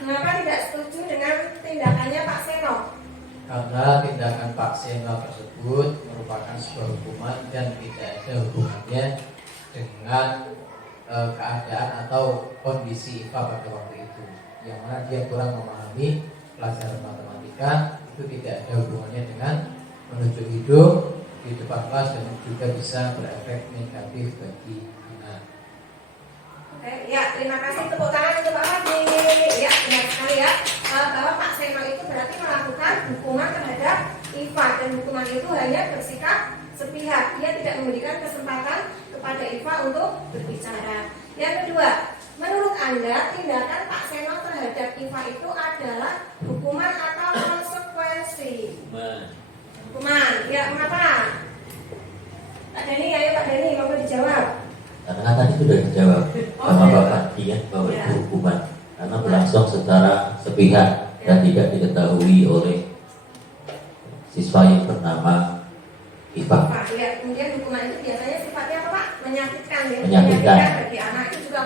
mengapa tidak setuju dengan tindakannya Pak Seno? Karena tindakan Pak Seno tersebut merupakan sebuah hukuman dan tidak ada hubungannya dengan keadaan atau kondisi Iva pada waktu itu, yang mana dia kurang memahami pelajaran matematika. Itu tidak ada hubungannya dengan menunjuk hidung di depan kelas dan juga bisa berefek negatif bagi anak. Oke, ya, terima kasih, tepuk tangan untuk Pak Hadi. Ya, benar sekali ya, bahwa Pak Seno itu berarti melakukan hukuman terhadap Iva, dan hukuman itu hanya bersikap sepihak. Dia tidak memberikan kesempatan kepada Iva untuk berbicara. Yang kedua, menurut Anda tindakan Pak Seno terhadap Iva itu adalah hukuman atau konsekuensi? Hukuman. Ya, mengapa? Pak Dani, ayo Pak Dani, mau dijawab? Karena tadi sudah dijawab sama Bapak Dian bahwa itu hukuman karena berlangsung secara sepihak dan tidak diketahui oleh siswa yang bernama Iva. Ya, kemudian hukuman itu biasanya sifatnya apa Pak? Menyakitkan ya. Menyakitkan bagi anak, itu juga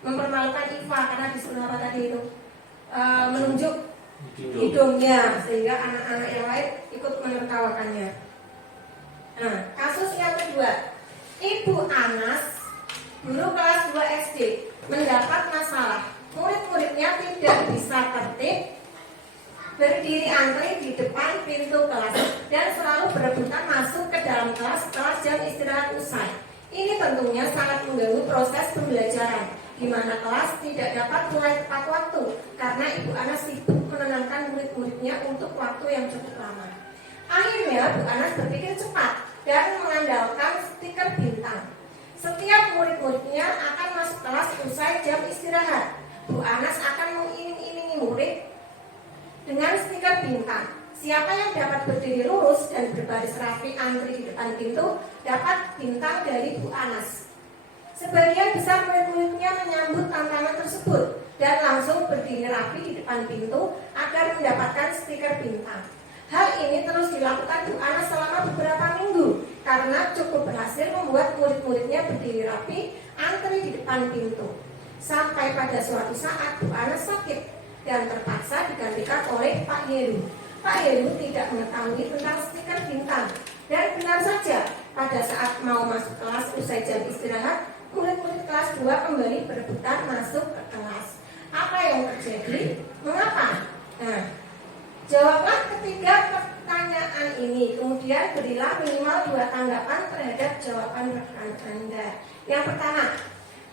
mempermalukan Iva karena disuruh apa tadi itu menunjuk hidungnya sehingga anak-anak yang lain ikut menertawakannya. Nah, kasus yang kedua, Ibu Anas, guru kelas 2 SD, mendapat masalah. Murid-muridnya murid-muridnya tidak bisa tertib, berdiri antri di depan pintu kelas dan selalu berebutan masuk ke dalam kelas setelah jam istirahat usai. Ini tentunya sangat mengganggu proses pembelajaran, di mana kelas tidak dapat mulai tepat waktu karena Ibu Anas sibuk menenangkan murid-muridnya untuk waktu yang cukup lama. Akhirnya Bu Anas berpikir cepat dan mengandalkan stiker bintang. Setiap murid-muridnya akan masuk kelas usai jam istirahat. Bu Anas akan mengiming-imingi murid dengan stiker bintang. Siapa yang dapat berdiri lurus dan berbaris rapi antri di depan pintu dapat bintang dari Bu Anas. Sebagian besar murid-muridnya menyambut tantangan tersebut dan langsung berdiri rapi di depan pintu agar mendapatkan stiker bintang. Hal ini terus dilakukan Bu Anas selama beberapa minggu karena cukup berhasil membuat murid-muridnya berdiri rapi antri di depan pintu. Sampai pada suatu saat Bu Anas sakit dan terpaksa digantikan oleh Pak Heru. Pak Heru tidak mengetahui tentang stiker bintang dan benar saja pada saat mau masuk kelas usai jam istirahat, murid-murid kelas 2 kembali berebutan masuk ke kelas. Apa yang terjadi? Mengapa? Nah, jawablah ketiga pertanyaan ini, kemudian berilah minimal 2 tanggapan terhadap jawaban rekan Anda. Yang pertama,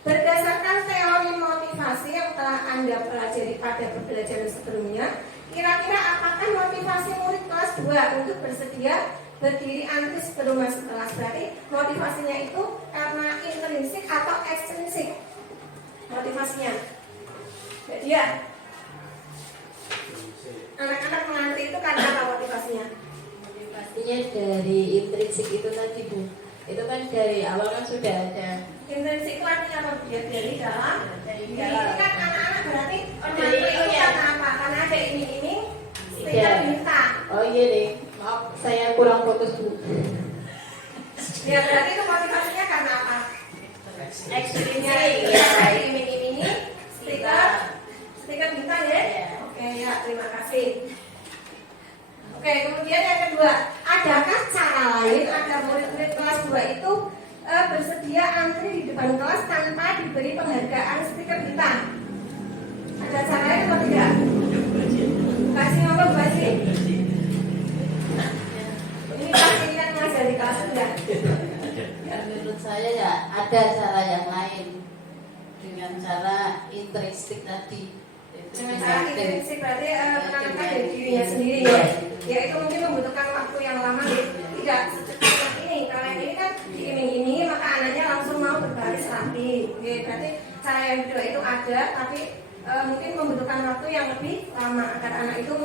berdasarkan teori motivasi yang telah Anda pelajari pada pembelajaran sebelumnya, kira-kira apakah motivasi murid kelas 2 untuk bersedia berdiri antri sebelum masuk kelas? Berarti motivasinya itu karena intrinsik atau ekstrinsik motivasinya? Jadi ya, anak-anak mengantri itu karena apa motivasinya? Motivasinya dari intrinsik itu tadi Bu. Itu kan dari awal kan sudah ada. Intrinsik itu artinya apa? Ya, dari dalam. Dari Ini dalam. kan anak-anak berarti mengantri Dari- itu iya. karena apa? Karena ada ini stiker Iya. bintang. Oh iya nih, maaf saya kurang fokus Bu. Ya berarti itu motivasinya karena apa? Ekstrinsik. Ya, iming-imingi stiker bintang ya? Iya. Oke ya, terima kasih. Oke, kemudian yang kedua, adakah cara lain agar murid-murid kelas 2 itu bersedia antri di depan kelas tanpa diberi penghargaan stiker bintang? Ada cara lain atau tidak? Kasih nomor kasih. Ini kasih kan ngajar di kelas enggak? Menurut saya ya ada cara yang lain dengan cara intrinsik tadi. Itu Dengan cara dilatih. intrinsik berarti menanamkan dari dirinya sendiri ya. Ya itu mungkin membutuhkan waktu yang lama ya. Tidak secepat yang ini. Kalau yang ini kan diiming-imingi maka anaknya langsung mau berbaris rapi. Oke, berarti cara yang kedua itu ada, tapi mungkin membutuhkan waktu yang lebih lama agar anak itu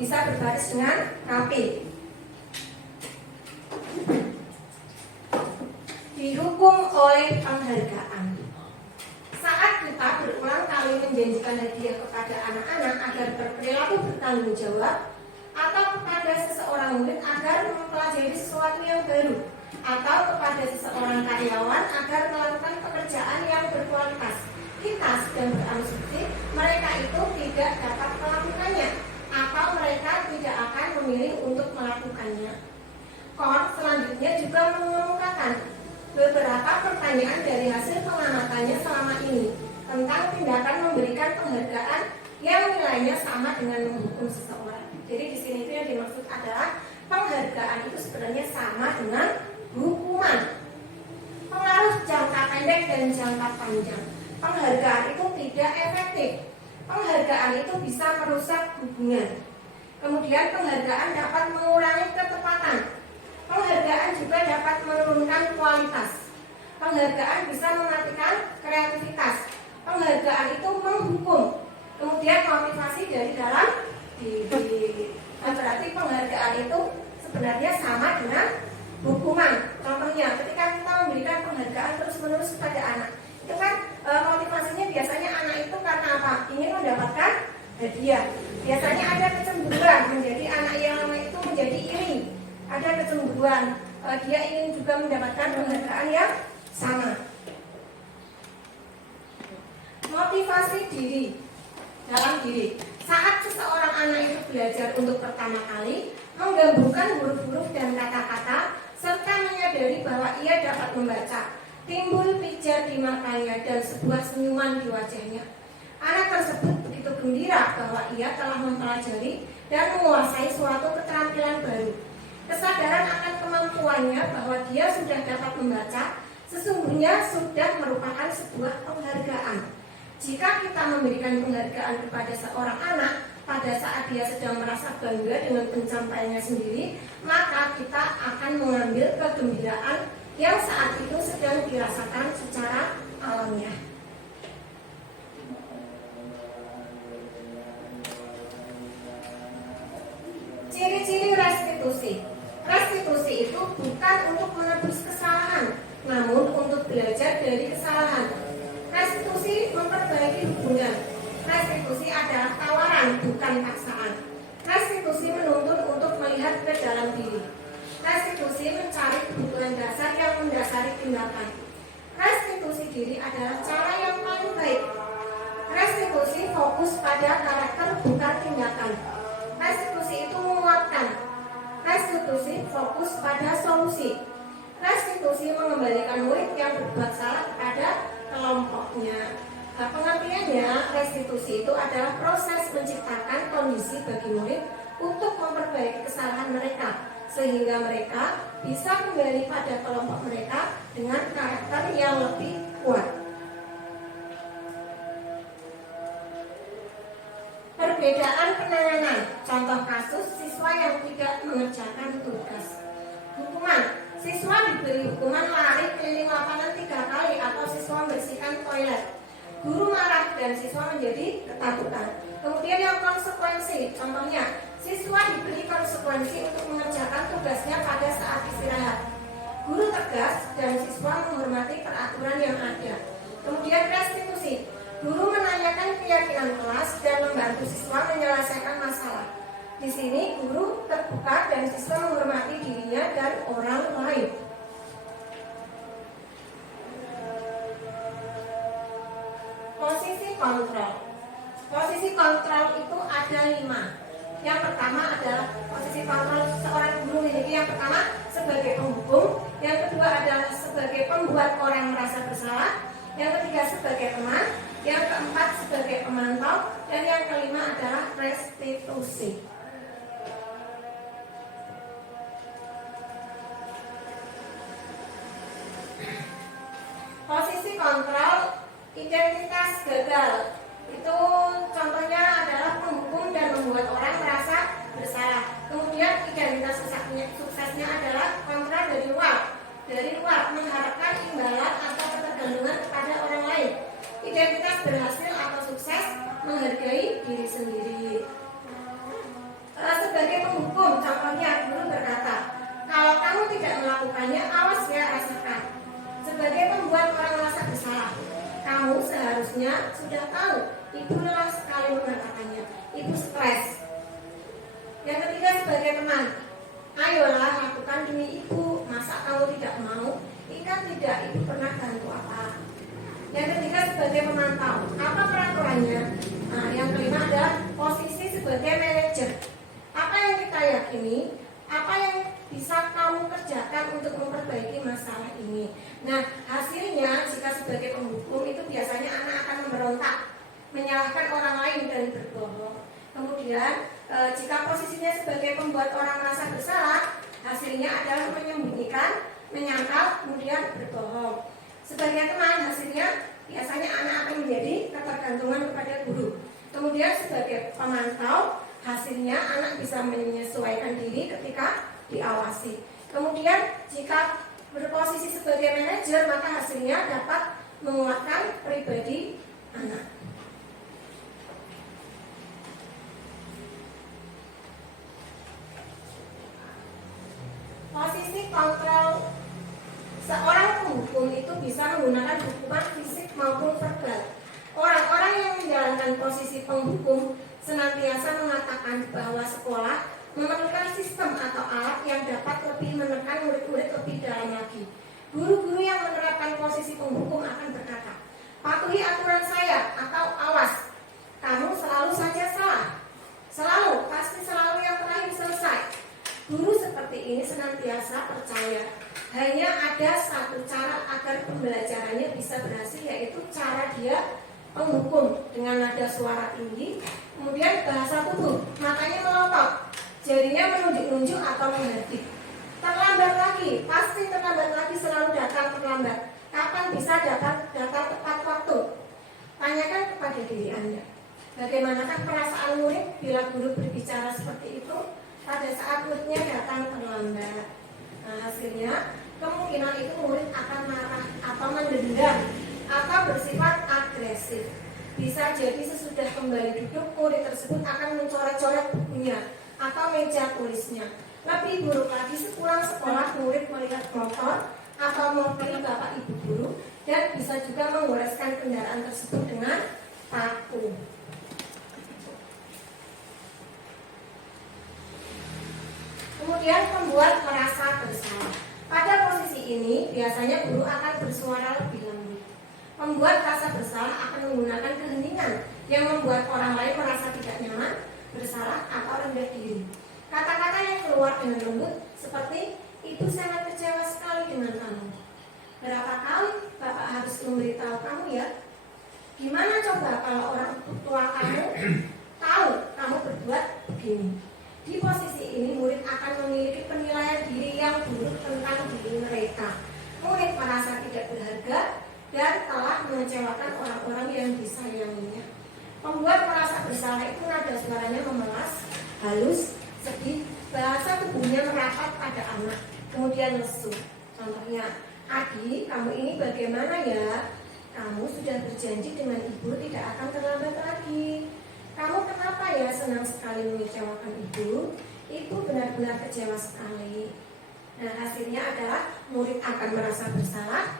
bisa berbaris dengan rapi. Dihukum oleh penghargaan. Saat kita berulang kali menjanjikan hadiah kepada anak-anak agar berperilaku bertanggung jawab, atau kepada seseorang murid agar mempelajari sesuatu yang baru, atau kepada seseorang karyawan agar melakukan pekerjaan yang berkualitas, kita sedang berasumsi mereka itu tidak dapat melakukannya, atau mereka tidak akan memilih untuk melakukannya. Kor selanjutnya juga mengemukakan beberapa pertanyaan dari hasil pengamatannya selama ini tentang tindakan memberikan penghargaan yang nilainya sama dengan menghukum seseorang. Jadi di sini itu yang dimaksud adalah penghargaan itu sebenarnya sama dengan hukuman. Pengaruh jangka pendek dan jangka panjang. Penghargaan itu tidak efektif. Penghargaan itu bisa merusak hubungan. Kemudian penghargaan dapat mengurangi ketepatan. Penghargaan juga dapat menurunkan kualitas. Penghargaan bisa mematikan kreativitas. Penghargaan itu menghukum. Kemudian motivasi dari dalam diri. Nah, berarti penghargaan itu sebenarnya sama dengan hukuman. Contohnya, ketika kita memberikan penghargaan terus-menerus kepada anak, itu kan motivasinya biasanya anak itu karena apa? Ingin mendapatkan hadiah. Biasanya ada kecemburuan menjadi anak yang lama itu menjadi iri. Ada kecemburuan, dia ingin juga mendapatkan penghargaan yang sama. Motivasi diri dalam diri. Saat seseorang anak itu belajar untuk pertama kali, menggabungkan huruf-huruf dan kata-kata, serta menyadari bahwa ia dapat membaca, timbul pijar di matanya dan sebuah senyuman di wajahnya. Anak tersebut begitu itu gembira bahwa ia telah mempelajari dan menguasai suatu keterampilan baru. Kesadaran akan kemampuannya bahwa dia sudah dapat membaca sesungguhnya sudah merupakan sebuah penghargaan. Jika kita memberikan penghargaan kepada seorang anak pada saat dia sedang merasa bangga dengan pencapaiannya sendiri, maka kita akan mengambil kegembiraan yang saat itu sedang dirasakan secara alamiah. Ciri-ciri restitusi. Restitusi itu bukan untuk menebus kesalahan, namun untuk belajar dari kesalahan. Restitusi memperbaiki hubungan. Restitusi adalah tawaran, bukan paksaan. Restitusi menuntun untuk melihat ke dalam diri. Restitusi mencari kebutuhan dasar yang mendasari tindakan. Restitusi diri adalah cara yang paling baik. Restitusi fokus pada karakter, bukan tindakan. Restitusi itu menguatkan. Restitusi fokus pada solusi. Restitusi mengembalikan murid yang berbuat salah kepada kelompoknya. Nah, pengertiannya, restitusi itu adalah proses menciptakan kondisi bagi murid untuk memperbaiki kesalahan mereka, sehingga mereka bisa kembali pada kelompok mereka dengan karakter yang lebih kuat. Perbedaan penanganan. Contoh kasus siswa yang tidak mengerjakan tugas. Hukuman. Siswa diberi hukuman lari keliling lapangan 3 kali atau siswa membersihkan toilet. Guru marah dan siswa menjadi ketakutan. Kemudian yang konsekuensi. Contohnya, siswa diberi konsekuensi untuk mengerjakan tugasnya pada saat istirahat. Guru tegas dan siswa menghormati peraturan yang ada. Kemudian restitusi. Guru menanyakan keyakinan kelas dan membantu siswa menyelesaikan masalah. Di sini guru terbuka dan siswa menghormati dirinya dan orang lain. Posisi kontrol. Posisi kontrol itu ada 5. Yang pertama adalah posisi kontrol seorang guru ini. Yang pertama sebagai penghukum, yang kedua adalah sebagai pembuat orang merasa bersalah, yang ketiga sebagai teman, yang keempat sebagai pemantau, dan yang kelima adalah restitusi. Posisi kontrol, identitas gagal. Itu contohnya adalah penghukum dan membuat orang merasa bersalah. Kemudian identitas suksesnya adalah kontrol dari luar mengharapkan imbalan atau ketergantungan kepada orang lain. Identitas berhasil atau sukses menghargai diri sendiri. Sebagai penghukum, contohnya guru berkata, kalau kamu tidak melakukannya, awas ya, rasakan. Sebagai pembuat orang merasa bersalah, kamu seharusnya sudah tahu. Ibu lelah sekali mengatakannya. Ibu stres. Yang ketiga sebagai teman, ayolah lakukan demi ibu. Masa kamu tidak mau? Ingat tidak, ibu pernah bantu apa? Yang ketiga sebagai pemantau, apa peraturannya? Nah, yang kelima adalah posisi sebagai manajer. Apa yang kita yakini? Apa yang bisa kamu kerjakan untuk memperbaiki masalah ini? Nah, hasilnya jika sebagai penghukum itu biasanya anak akan memberontak, menyalahkan orang lain dan berbohong. Kemudian jika posisinya sebagai pembuat orang merasa bersalah, hasilnya adalah menyembunyikan, menyangkal, kemudian berbohong. Sebagai teman, hasilnya biasanya anak akan menjadi ketergantungan kepada guru. Kemudian sebagai pemantau, hasilnya anak bisa menyesuaikan diri ketika diawasi. Kemudian jika berposisi sebagai manajer, maka hasilnya dapat menguatkan pribadi anak. Posisi kontrol. Seorang penghukum itu bisa menggunakan hukuman fisik maupun verbal. Orang-orang yang menjalankan posisi penghukum senantiasa mengatakan bahwa sekolah memerlukan sistem atau alat yang dapat lebih menekan murid-murid lebih dalam lagi. Guru-guru yang menerapkan posisi penghukum akan berkata, patuhi aturan saya atau awas, kamu selalu saja salah. Selalu, pasti selalu yang terakhir selesai. Guru seperti ini senantiasa percaya hanya ada satu cara agar pembelajarannya bisa berhasil, yaitu cara dia penghukum dengan nada suara tinggi. Kemudian bahasa tubuh, matanya melotot, jarinya menunjuk-nunjuk atau menghadik. Terlambat lagi, pasti terlambat lagi, selalu datang terlambat. Kapan bisa datang tepat waktu? Tanyakan kepada diri Anda. Bagaimanakah perasaan murid bila guru berbicara seperti itu pada saat muridnya datang terlambat? Nah, hasilnya kemungkinan itu murid akan marah atau mendendam atau bersifat agresif. Bisa jadi sesudah kembali duduk, murid tersebut akan mencoret-coret bukunya atau meja tulisnya. Lebih buruk lagi, sepulang sekolah murid melihat motor atau mobil bapak ibu guru dan bisa juga menggoreskan kendaraan tersebut dengan paku. Kemudian membuat merasa bersalah. Pada posisi ini biasanya guru akan bersuara lebih lembut. Membuat rasa bersalah akan menggunakan keheningan yang membuat orang lain merasa tidak nyaman, bersalah atau rendah diri. Kata-kata yang keluar dengan lembut seperti, "Ibu sangat kecewa sekali dengan kamu. Berapa kali Bapak harus memberitahu kamu ya? Gimana coba kalau orang tua kamu tahu kamu berbuat begini?" Di posisi ini murid akan memiliki penilaian diri yang buruk tentang diri mereka. Murid merasa tidak berharga dan telah mengecewakan orang-orang yang disayanginya. Membuat merasa bersalah itu nada suaranya memelas, halus, sedih, bahasa tubuhnya merapat pada anak, kemudian lesu. Contohnya, "Adi, kamu ini bagaimana ya? Kamu sudah berjanji dengan ibu tidak akan terlambat lagi. Kamu kenapa ya senang sekali mengecewakan ibu? Ibu benar-benar kecewa sekali." Nah, hasilnya adalah murid akan merasa bersalah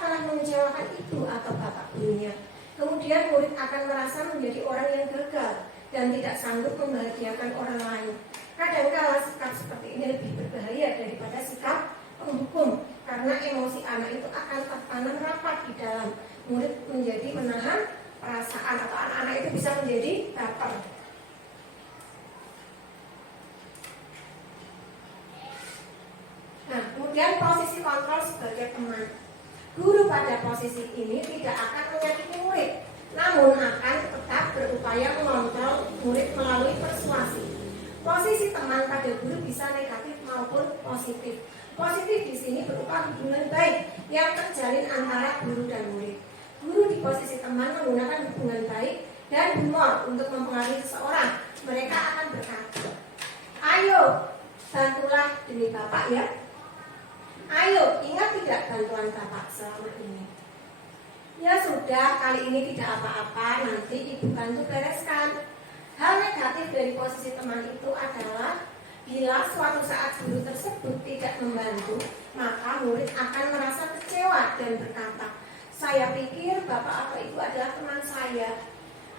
telah mengecewakan ibu atau bapak gurunya. Kemudian murid akan merasa menjadi orang yang gagal dan tidak sanggup membahagiakan orang lain. Kadang-kala sikap seperti ini lebih berbahaya daripada sikap penghukum, karena emosi anak itu akan tertanam rapat di dalam. Murid menjadi menahan perasaan atau anak-anak itu bisa menjadi baper. Nah, kemudian posisi kontrol sebagai teman. Guru pada posisi ini tidak akan menyakiti murid, namun akan tetap berupaya mengontrol murid melalui persuasi. Posisi teman pada guru bisa negatif maupun positif. Positif di sini berupa hubungan baik yang terjalin antara guru dan murid. Guru di posisi teman menggunakan hubungan baik dan humor untuk mempengaruhi seseorang. Mereka akan berkata, "Ayo, bantulah demi Bapak ya. Ayo, ingat tidak bantuan Bapak selama ini? Ya sudah, kali ini tidak apa-apa, nanti Ibu bantu bereskan." Hal negatif dari posisi teman itu adalah bila suatu saat guru tersebut tidak membantu, maka murid akan merasa kecewa dan berkata, "Saya pikir Bapak atau Ibu adalah teman saya."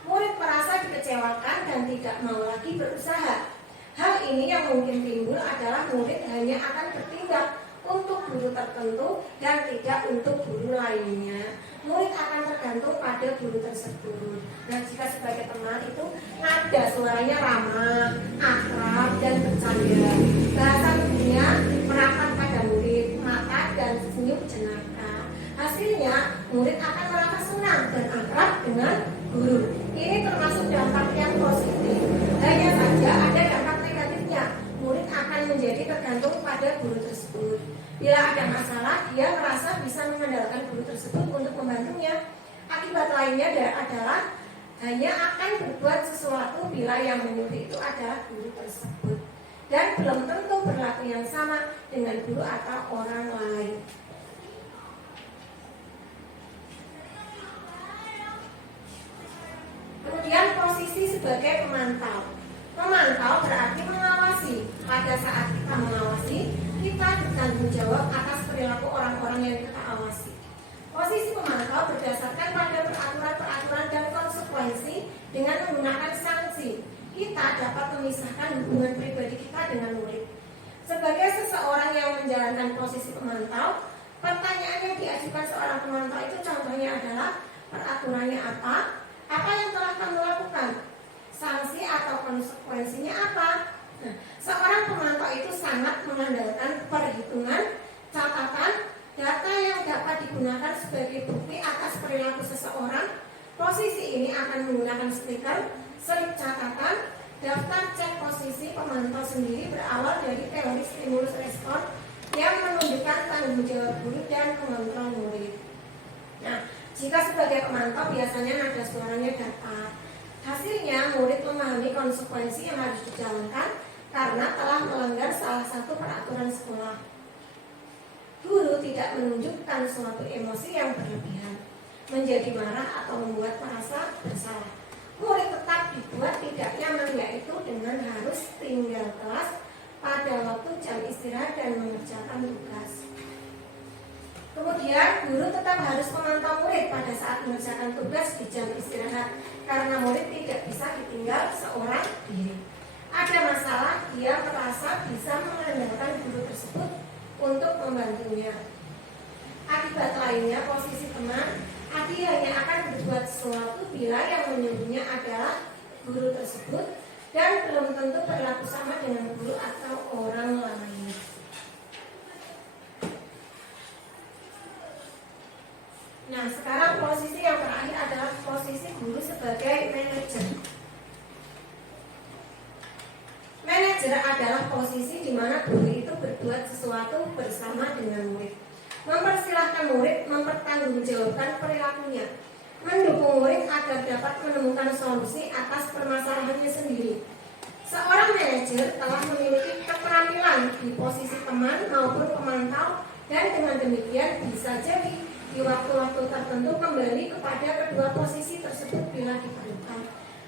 Murid merasa dikecewakan dan tidak mau lagi berusaha. Hal ini yang mungkin timbul adalah murid hanya akan bertindak untuk guru tertentu dan tidak untuk guru lainnya. Murid akan tergantung pada guru tersebut. Nah, jika sebagai teman itu nada suaranya ramah, akrab, dan bercanda. Bahasa tubuhnya merapat pada murid, mata dan senyum jenaka. Hasilnya, murid akan merasa senang dan akrab dengan guru. Ini termasuk dampak yang positif. Hanya saja ada dampak negatifnya. Murid akan menjadi tergantung pada guru tersebut. Bila ada masalah, dia merasa bisa mengandalkan guru tersebut untuk membantunya. Akibat lainnya adalah hanya akan berbuat sesuatu bila yang menyuruh itu adalah guru tersebut. Dan belum tentu berlaku yang sama dengan guru atau orang lain. Kemudian posisi sebagai pemantau. Memantau berarti mengawasi. Pada saat kita mengawasi, kita bertanggung jawab atas perilaku orang-orang yang kita awasi. Posisi pemantau berdasarkan pada peraturan-peraturan dan konsekuensi dengan menggunakan sanksi. Kita dapat memisahkan hubungan pribadi kita dengan murid. Sebagai seseorang yang menjalankan posisi pemantau, pertanyaan yang diajukan seorang pemantau itu contohnya adalah, peraturannya apa? Apa yang telah kamu lakukan? Sanksi atau konsekuensinya apa? Nah, seorang pemantau itu sangat mengandalkan perhitungan, catatan, data yang dapat digunakan sebagai bukti atas perilaku seseorang, Posisi ini akan menggunakan stiker, slip catatan, daftar cek posisi pemantau sendiri berawal dari teori stimulus respon yang menunjukkan tanggung jawab guru dan pengontrol murid. Nah, jika sebagai pemantau biasanya nada suaranya dapat. Hasilnya murid memahami konsekuensi yang harus dijalankan karena telah melanggar salah satu peraturan sekolah. Guru tidak menunjukkan suatu emosi yang berlebihan, menjadi marah atau membuat merasa bersalah. Murid tetap dibuat tidak nyaman, yaitu dengan harus tinggal kelas pada waktu jam istirahat dan mengerjakan tugas. Kemudian guru tetap harus memantau murid pada saat mengerjakan tugas di jam istirahat karena murid tidak bisa ditinggal seorang diri. Ada masalah, dia merasa bisa mengandalkan guru tersebut untuk membantunya. Akibat lainnya, posisi teman, Adi hanya akan berbuat sesuatu bila yang menyuruhnya adalah guru tersebut dan belum tentu berlaku sama dengan guru atau orang lain. Nah, sekarang posisi yang terakhir adalah posisi guru sebagai manajer. Manajer adalah posisi di mana guru itu berbuat sesuatu bersama dengan murid, mempersilahkan murid mempertanggungjawabkan perilakunya, mendukung murid agar dapat menemukan solusi atas permasalahannya sendiri. Seorang manajer telah memiliki keterampilan di posisi teman maupun pemantau dan dengan demikian bisa jadi di waktu-waktu tertentu kembali kepada kedua posisi tersebut bila diperlukan.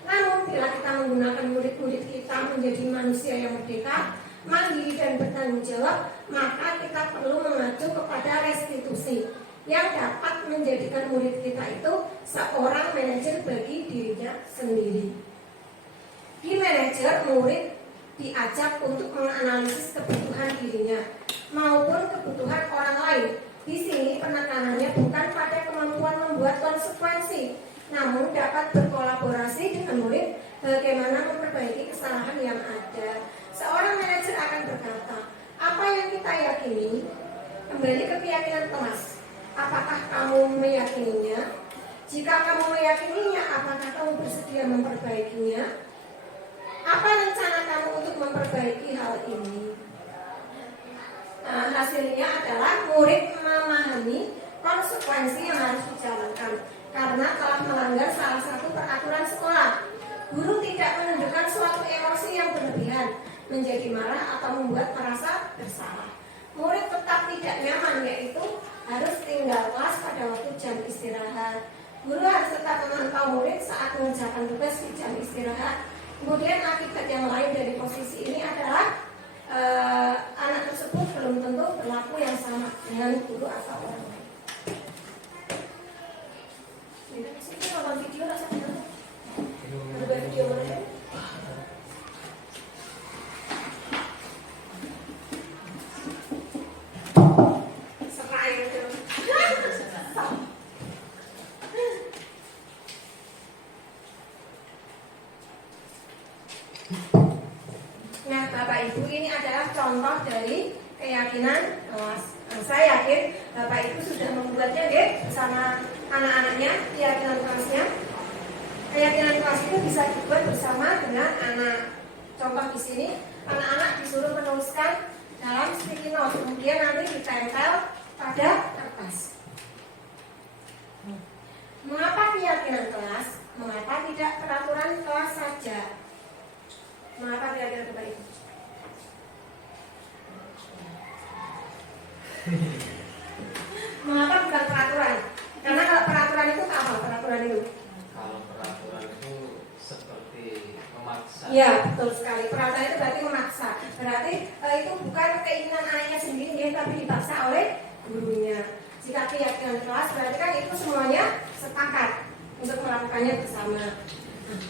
Namun bila kita menggunakan murid-murid kita menjadi manusia yang merdeka, mandiri dan bertanggung jawab, maka kita perlu mengacu kepada restitusi yang dapat menjadikan murid kita itu seorang manajer bagi dirinya sendiri. Di manajer, murid diajak untuk menganalisis kebutuhan dirinya maupun kebutuhan orang lain. Di sini penekanannya bukan pada kemampuan membuat konsekuensi, namun dapat berkolaborasi dengan murid bagaimana memperbaiki kesalahan yang ada. Seorang manajer akan berkata, apa yang kita yakini kembali ke keyakinan kelas. Apakah kamu meyakininya? Jika kamu meyakininya, apakah kamu bersedia memperbaikinya? Apa rencana kamu untuk memperbaiki hal ini? Nah, hasilnya adalah murid memahami konsekuensi yang harus dijalankan karena telah melanggar salah satu peraturan sekolah. Guru tidak menunjukkan suatu emosi yang berlebihan, menjadi marah atau membuat merasa bersalah. Murid tetap tidak nyaman, yaitu harus tinggal kelas pada waktu jam istirahat. Guru harus tetap memantau murid saat mengerjakan tugas di jam istirahat. Kemudian akibat yang lain dari posisi ini adalah anak tersebut belum tentu berlaku yang sama dengan guru atau orang lain. Ini nonton video rasanya. Ada video mana? Nah, Bapak Ibu, ini adalah contoh dari keyakinan kelas. Nah, saya yakin Bapak Ibu sudah membuatnya bersama anak-anaknya, keyakinan kelasnya. Keyakinan kelas itu bisa dibuat bersama dengan anak. Contoh di sini, anak-anak disuruh menuliskan dalam sticky note, kemudian nanti ditempel pada kertas. Mengapa keyakinan kelas? Mengapa tidak peraturan kelas saja? Mengapa kira-kira Bapak Ibu? Mengapa bukan peraturan? Karena kalau peraturan itu apa? Peraturan itu? Kalau peraturan itu seperti memaksa. Ya, betul sekali. Peraturan itu berarti memaksa. Berarti itu bukan keinginan anaknya sendiri, tapi dipaksa oleh gurunya. Jika keyakinan kelas, berarti kan itu semuanya sepakat untuk melakukannya bersama.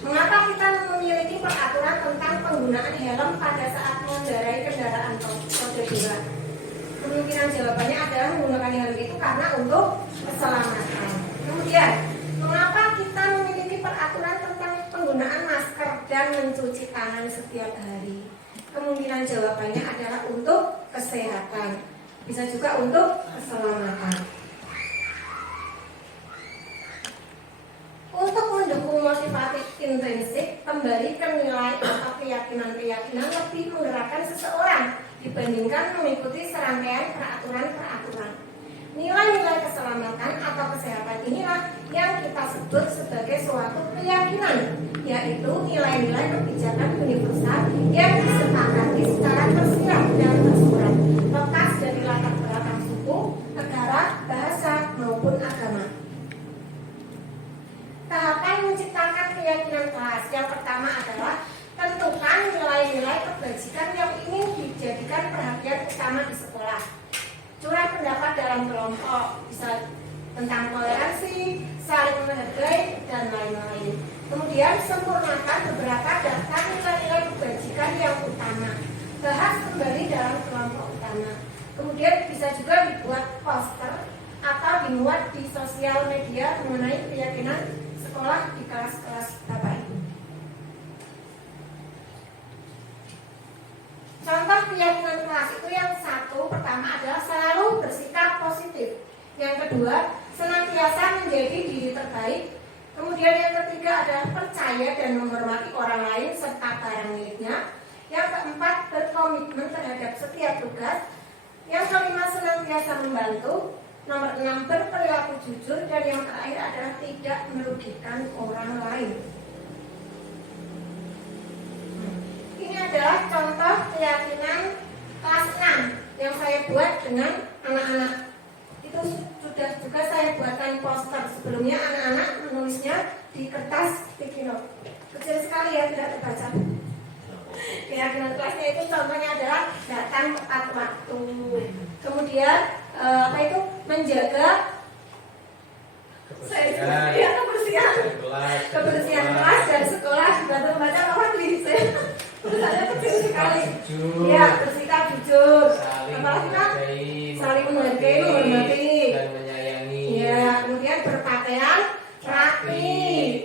Mengapa kita memiliki peraturan tentang penggunaan helm pada saat mengendarai kendaraan roda dua? Kemungkinan jawabannya adalah menggunakan helm itu karena untuk keselamatan. Kemudian, mengapa kita memiliki peraturan tentang penggunaan masker dan mencuci tangan setiap hari? Kemungkinan jawabannya adalah untuk kesehatan. Bisa juga untuk keselamatan. Untuk simpatik intrinsik kembali ke nilai atau keyakinan-keyakinan lebih menggerakkan seseorang dibandingkan mengikuti serangkaian peraturan-peraturan. Nilai-nilai keselamatan atau kesehatan inilah yang kita sebut sebagai suatu keyakinan, yaitu nilai-nilai kebijakan universal yang disepakati secara tersirat dan tersurat, lepas dari latar belakang suku, negara, bahasa, maupun agama. Tahapan menciptakan keyakinan kelas yang pertama adalah tentukan nilai-nilai kebajikan yang ingin dijadikan perhatian utama di sekolah. Curah pendapat dalam kelompok, bisa tentang toleransi, saling menghargai, dan lain-lain. Kemudian sempurnakan beberapa daftar nilai-nilai kebajikan yang utama. Bahas kembali dalam kelompok utama. Kemudian bisa juga dibuat poster atau dimuat di sosial media mengenai keyakinan sekolah di kelas-kelas Bapak Ibu. Contoh keyakinan kelas itu yang satu, pertama adalah selalu bersikap positif. Yang kedua, senantiasa menjadi diri terbaik. Kemudian yang ketiga adalah percaya dan menghormati orang lain serta barang miliknya. Yang keempat, berkomitmen terhadap setiap tugas. Yang kelima, senantiasa membantu. Nomor 6, berperilaku jujur. Dan yang terakhir adalah tidak merugikan orang lain. Ini adalah contoh keyakinan kelas 6 yang saya buat dengan anak-anak. Itu sudah juga saya buatkan poster sebelumnya, anak-anak menulisnya di kertas sticky note. Kecil sekali ya, tidak terbaca. Keyakinan kelasnya itu contohnya adalah datang tepat waktu. Kemudian menjaga kebersihan kelas dan sekolah. Bantu membaca apa tulisan? Tulisannya kecil sekali. Ya, bersikap jujur. Apalagi saling menghargai, menghormati dan menyayangi. Ya, kemudian berpakaian rapi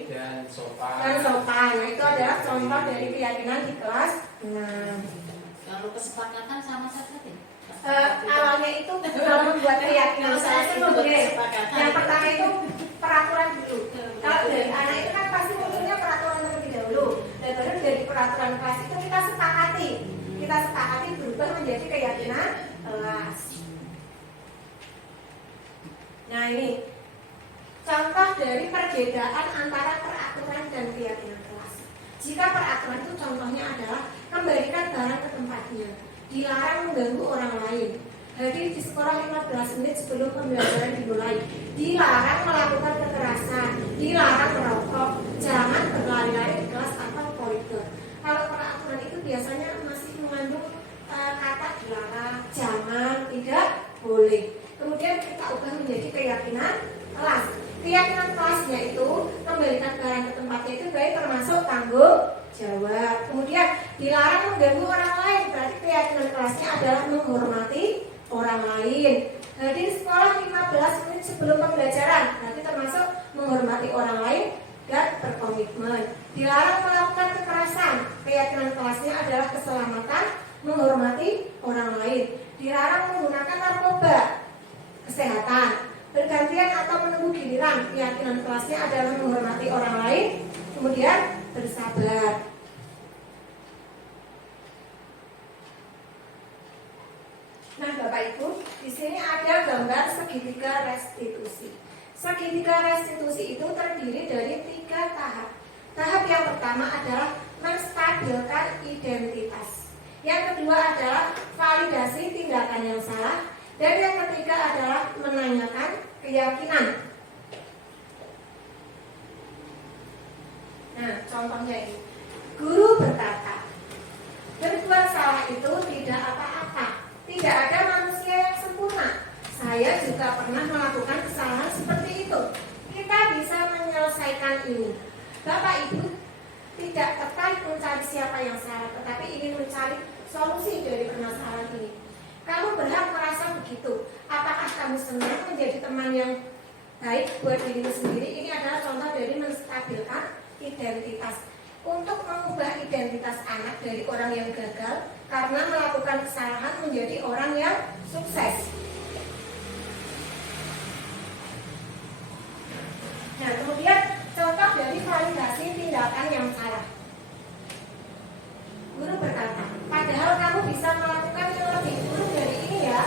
dan sopan. Nah, itu adalah contoh dari keyakinan di kelas. Kalau kesepakatan sama saja deh. Awalnya itu kalau membuat keyakinan saya itu yang pertama itu peraturan dulu. Kalau dari anak itu kan pasti munculnya peraturan terlebih dahulu. Dan baru dari peraturan kelas itu kita sepakati berubah menjadi keyakinan kelas. Nah, ini contoh dari perbedaan antara peraturan dan keyakinan kelas. Jika peraturan itu contohnya adalah kembalikan barang ke tempatnya, dilarang mengganggu orang lain, hadir di sekolah 15 menit sebelum pembelajaran dimulai, dilarang melakukan kekerasan, dilarang merokok, jangan berlari-lari di kelas atau koridor. Kalau peraturan itu biasanya masih mengandung kata dilarang, jangan, tidak boleh. Kemudian kita ubah menjadi keyakinan kelas. Keyakinan kelasnya itu kembalikan barang ke tempatnya itu baik termasuk tanggung jawab. Kemudian dilarang mengganggu orang lain, berarti keyakinan kelasnya adalah menghormati orang lain. Hadir sekolah 15 menit sebelum pembelajaran, berarti termasuk menghormati orang lain dan berkomitmen. Dilarang melakukan kekerasan, keyakinan kelasnya adalah keselamatan, menghormati orang lain. Dilarang menggunakan narkoba, kesehatan. Bergantian atau menunggu giliran, keyakinan kelasnya adalah menghormati orang lain, kemudian bersabar. Nah, Bapak Ibu, di sini ada gambar segitiga restitusi. Segitiga restitusi itu terdiri dari 3 tahap. Tahap yang pertama adalah menstabilkan identitas. Yang kedua adalah validasi tindakan yang salah. Dan yang ketiga adalah menanyakan keyakinan. Nah, contohnya ini. Guru berkata, berbuat salah itu tidak apa-apa. Tidak ada manusia yang sempurna. Saya juga pernah melakukan kesalahan seperti itu. Kita bisa menyelesaikan ini. Bapak Ibu tidak tertarik mencari siapa yang salah, tetapi ingin mencari solusi dari permasalahan ini. Kamu berhak merasa begitu. Apakah kamu senang menjadi teman yang baik buat dirimu sendiri? Ini adalah contoh dari menstabilkan identitas. Untuk mengubah identitas anak dari orang yang gagal karena melakukan kesalahan menjadi orang yang sukses. Nah, kemudian contoh dari validasi tindakan yang salah. Guru berkata, padahal kamu bisa melakukan yang lebih buruk dari ini ya.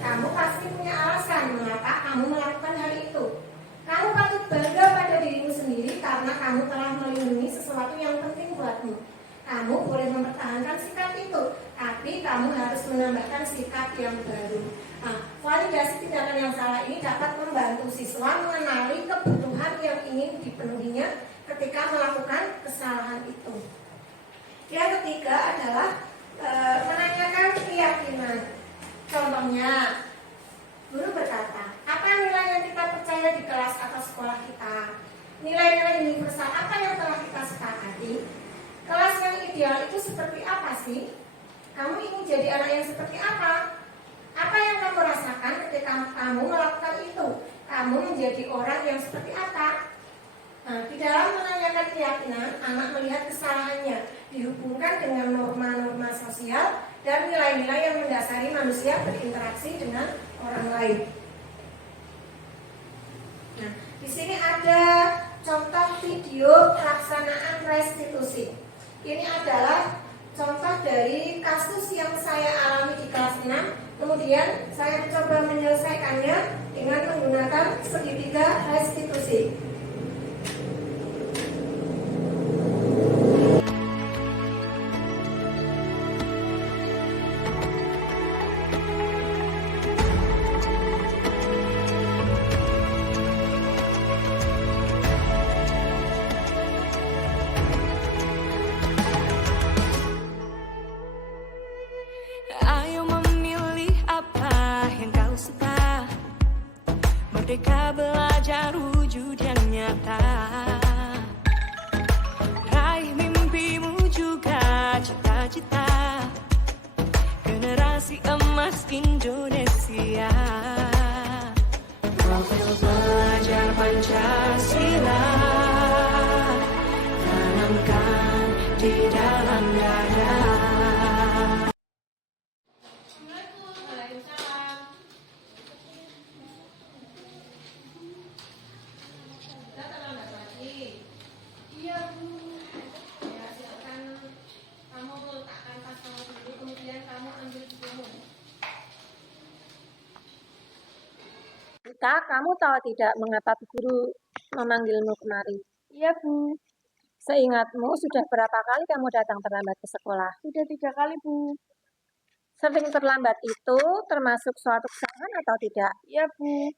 Kamu pasti punya alasan mengapa kamu melakukan hal itu. Kamu patut bangga pada dirimu sendiri karena kamu telah melindungi sesuatu yang penting buatmu. Kamu boleh mempertahankan sikap itu, tapi kamu harus menambahkan sikap yang baru. Nah, validasi tindakan yang salah ini dapat membantu siswa mengenali kebutuhan yang ingin dipenuhinya ketika melakukan kesalahan itu. Yang ketiga adalah menanyakan keyakinan. Contohnya, guru berkata, apa nilai yang kita percaya di kelas atau sekolah kita? Nilai-nilai universal apa yang telah kita sepakati? Kelas yang ideal itu seperti apa sih? Kamu ingin jadi anak yang seperti apa? Apa yang kamu rasakan ketika kamu melakukan itu? Kamu menjadi orang yang seperti apa? Nah, di dalam menanyakan keyakinan, anak melihat kesalahannya dihubungkan dengan norma-norma sosial dan nilai-nilai yang mendasari manusia berinteraksi dengan orang lain. Nah, di sini ada contoh video pelaksanaan restitusi. Ini adalah contoh dari kasus yang saya alami di kelas 6. Kemudian saya coba menyelesaikannya dengan menggunakan segitiga restitusi. Ayo memilih apa yang kau suka. Merdeka belajar wujud yang nyata. Raih mimpimu juga cita-cita. Generasi emas Indonesia. Profil belajar Pancasila. Tanamkan di dalam dada. Iya Bu. Ya silakan kamu letakkan tas kamu dulu, kemudian kamu ambil bukumu. Rita, kamu tahu tidak mengapa Bu Guru memanggilmu kemari? Iya, Bu. Seingatmu, sudah berapa kali kamu datang terlambat ke sekolah? Sudah 3 kali, Bu. Sering terlambat itu termasuk suatu kesalahan atau tidak? Iya, Bu.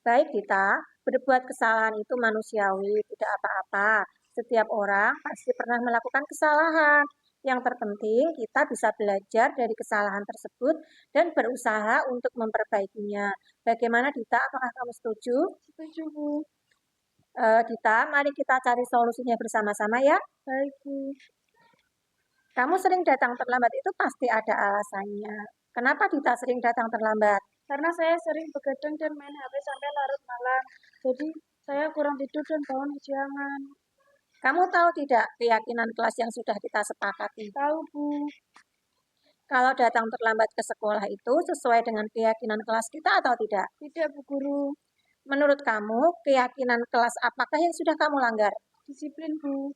Baik, Dita. Berbuat kesalahan itu manusiawi, tidak apa-apa. Setiap orang pasti pernah melakukan kesalahan. Yang terpenting, kita bisa belajar dari kesalahan tersebut dan berusaha untuk memperbaikinya. Bagaimana, Dita? Apakah kamu setuju? Setuju, Bu. Dita, mari kita cari solusinya bersama-sama ya. Baik, Bu. Kamu sering datang terlambat itu pasti ada alasannya. Kenapa Dita sering datang terlambat? Karena saya sering begadang dan main HP sampai larut malam. Jadi, saya kurang tidur dan bangun kesiangan. Kamu tahu tidak keyakinan kelas yang sudah kita sepakati? Tahu, Bu. Kalau datang terlambat ke sekolah itu sesuai dengan keyakinan kelas kita atau tidak? Tidak, Bu Guru. Menurut kamu, keyakinan kelas apakah yang sudah kamu langgar? Disiplin, Bu.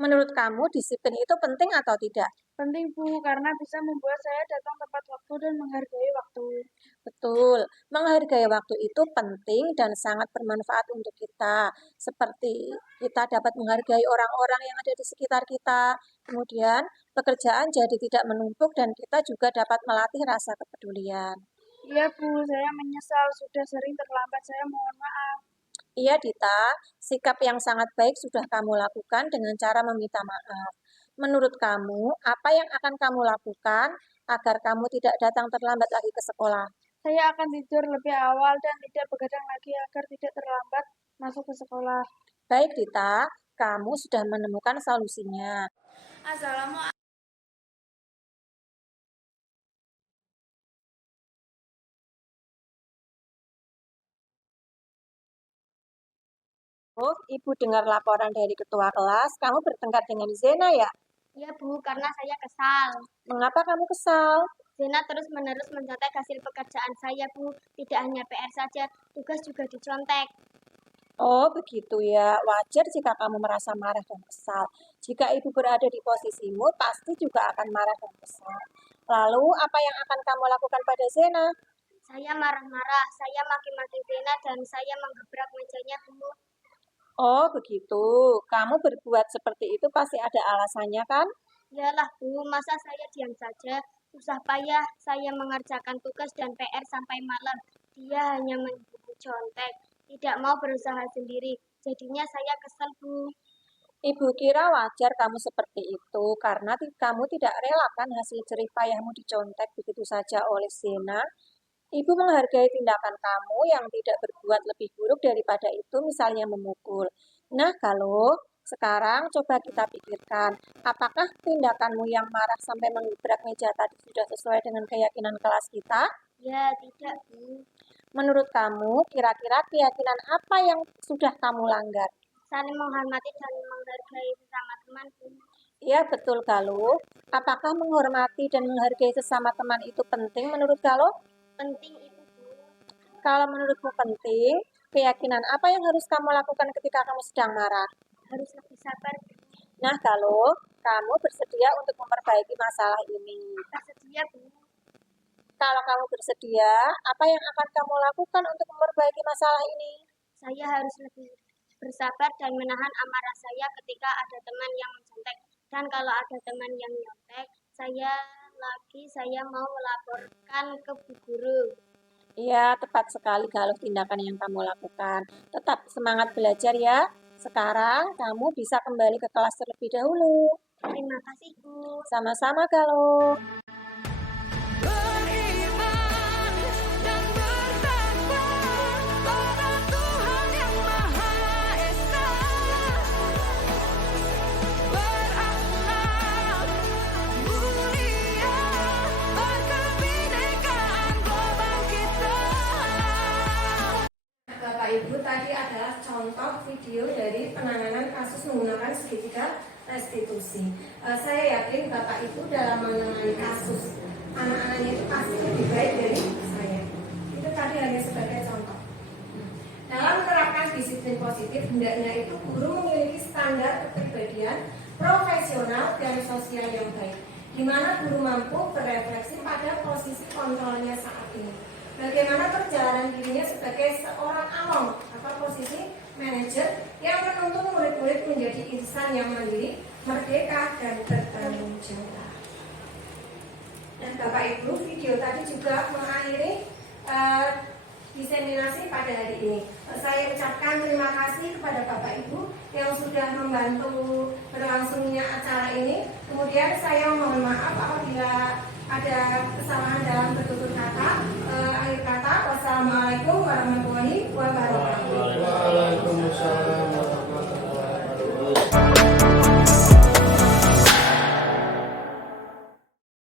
Menurut kamu, disiplin itu penting atau tidak? Penting, Bu, karena bisa membuat saya datang tepat waktu dan menghargai waktu. Betul, menghargai waktu itu penting dan sangat bermanfaat untuk kita. Seperti kita dapat menghargai orang-orang yang ada di sekitar kita. Kemudian, pekerjaan jadi tidak menumpuk dan kita juga dapat melatih rasa kepedulian. Iya, Bu, saya menyesal sudah sering terlambat. Saya mohon maaf. Iya, Dita, sikap yang sangat baik sudah kamu lakukan dengan cara meminta maaf. Menurut kamu, apa yang akan kamu lakukan agar kamu tidak datang terlambat lagi ke sekolah? Saya akan tidur lebih awal dan tidak begadang lagi agar tidak terlambat masuk ke sekolah. Baik, Dita, kamu sudah menemukan solusinya. Assalamualaikum. Oh, Ibu dengar laporan dari ketua kelas, kamu bertengkar dengan Zena ya? Iya Bu, karena saya kesal. Mengapa kamu kesal? Zena terus-menerus mencontek hasil pekerjaan saya Bu. Tidak hanya PR saja, tugas juga dicontek. Oh, begitu ya. Wajar jika kamu merasa marah dan kesal. Jika ibu berada di posisimu, pasti juga akan marah dan kesal. Lalu, apa yang akan kamu lakukan pada Zena? Saya marah-marah, saya maki-maki Zena dan saya menggebrak mejanya, Bu. Oh, begitu. Kamu berbuat seperti itu pasti ada alasannya, kan? Yalah, Bu, masa saya diam saja? Susah payah saya mengerjakan tugas dan PR sampai malam. Dia hanya menyibuk contek, tidak mau berusaha sendiri. Jadinya saya kesal, Bu. Ibu kira wajar kamu seperti itu karena kamu tidak relakan hasil jerih payahmu dicontek begitu saja oleh Zena. Ibu menghargai tindakan kamu yang tidak berbuat lebih buruk daripada itu, misalnya memukul. Nah, kalau sekarang coba kita pikirkan, apakah tindakanmu yang marah sampai menggebrak meja tadi sudah sesuai dengan keyakinan kelas kita? Ya, tidak, Bu. Menurut kamu, kira-kira keyakinan apa yang sudah kamu langgar? Saling menghormati dan menghargai sesama teman, Bu. Iya, betul, Galuh. Apakah menghormati dan menghargai sesama teman itu penting menurut Galuh? Penting itu, Bu. Kalau menurutmu penting, keyakinan apa yang harus kamu lakukan ketika kamu sedang marah? Harus lebih sabar. Nah, kalau kamu bersedia untuk memperbaiki masalah ini. Bersedia, Bu. Kalau kamu bersedia, apa yang akan kamu lakukan untuk memperbaiki masalah ini? Saya harus lebih bersabar dan menahan amarah saya ketika ada teman yang mencontek. Dan kalau ada teman yang nyontek, saya mau melaporkan ke Bu Guru. Iya, tepat sekali Galuh tindakan yang kamu lakukan. Tetap semangat belajar ya. Sekarang kamu bisa kembali ke kelas terlebih dahulu. Terima kasih, Bu. Sama-sama Galuh. Beriman dan bertakwa pada Tuhan yang Maha Esa, berakhlak mulia, berkebinekaan global kita. Bapak Ibu, tadi adalah contoh video dari penanganan kasus menggunakan segitiga restitusi. Saya yakin Bapak Ibu dalam menangani kasus anak-anaknya itu pasti lebih baik dari saya. Itu tadi hanya sebagai contoh. Dalam menerapkan disiplin positif, hendaknya itu guru memiliki standar kepribadian profesional dan sosial yang baik, di mana guru mampu berefleksi pada posisi kontrolnya saat ini. Bagaimana perjalanan dirinya sebagai seorang awam atau posisi manajer yang menuntun murid-murid menjadi insan yang mandiri, merdeka, dan bertanggung jawab. Dan Bapak Ibu, video tadi juga mengakhiri diseminasi pada hari ini. Saya ucapkan terima kasih kepada Bapak Ibu yang sudah membantu berlangsungnya acara ini. Kemudian saya mohon maaf apabila ada kesalahan dalam bertutur kata. Akhir kata, wassalamualaikum warahmatullahi wabarakatuh.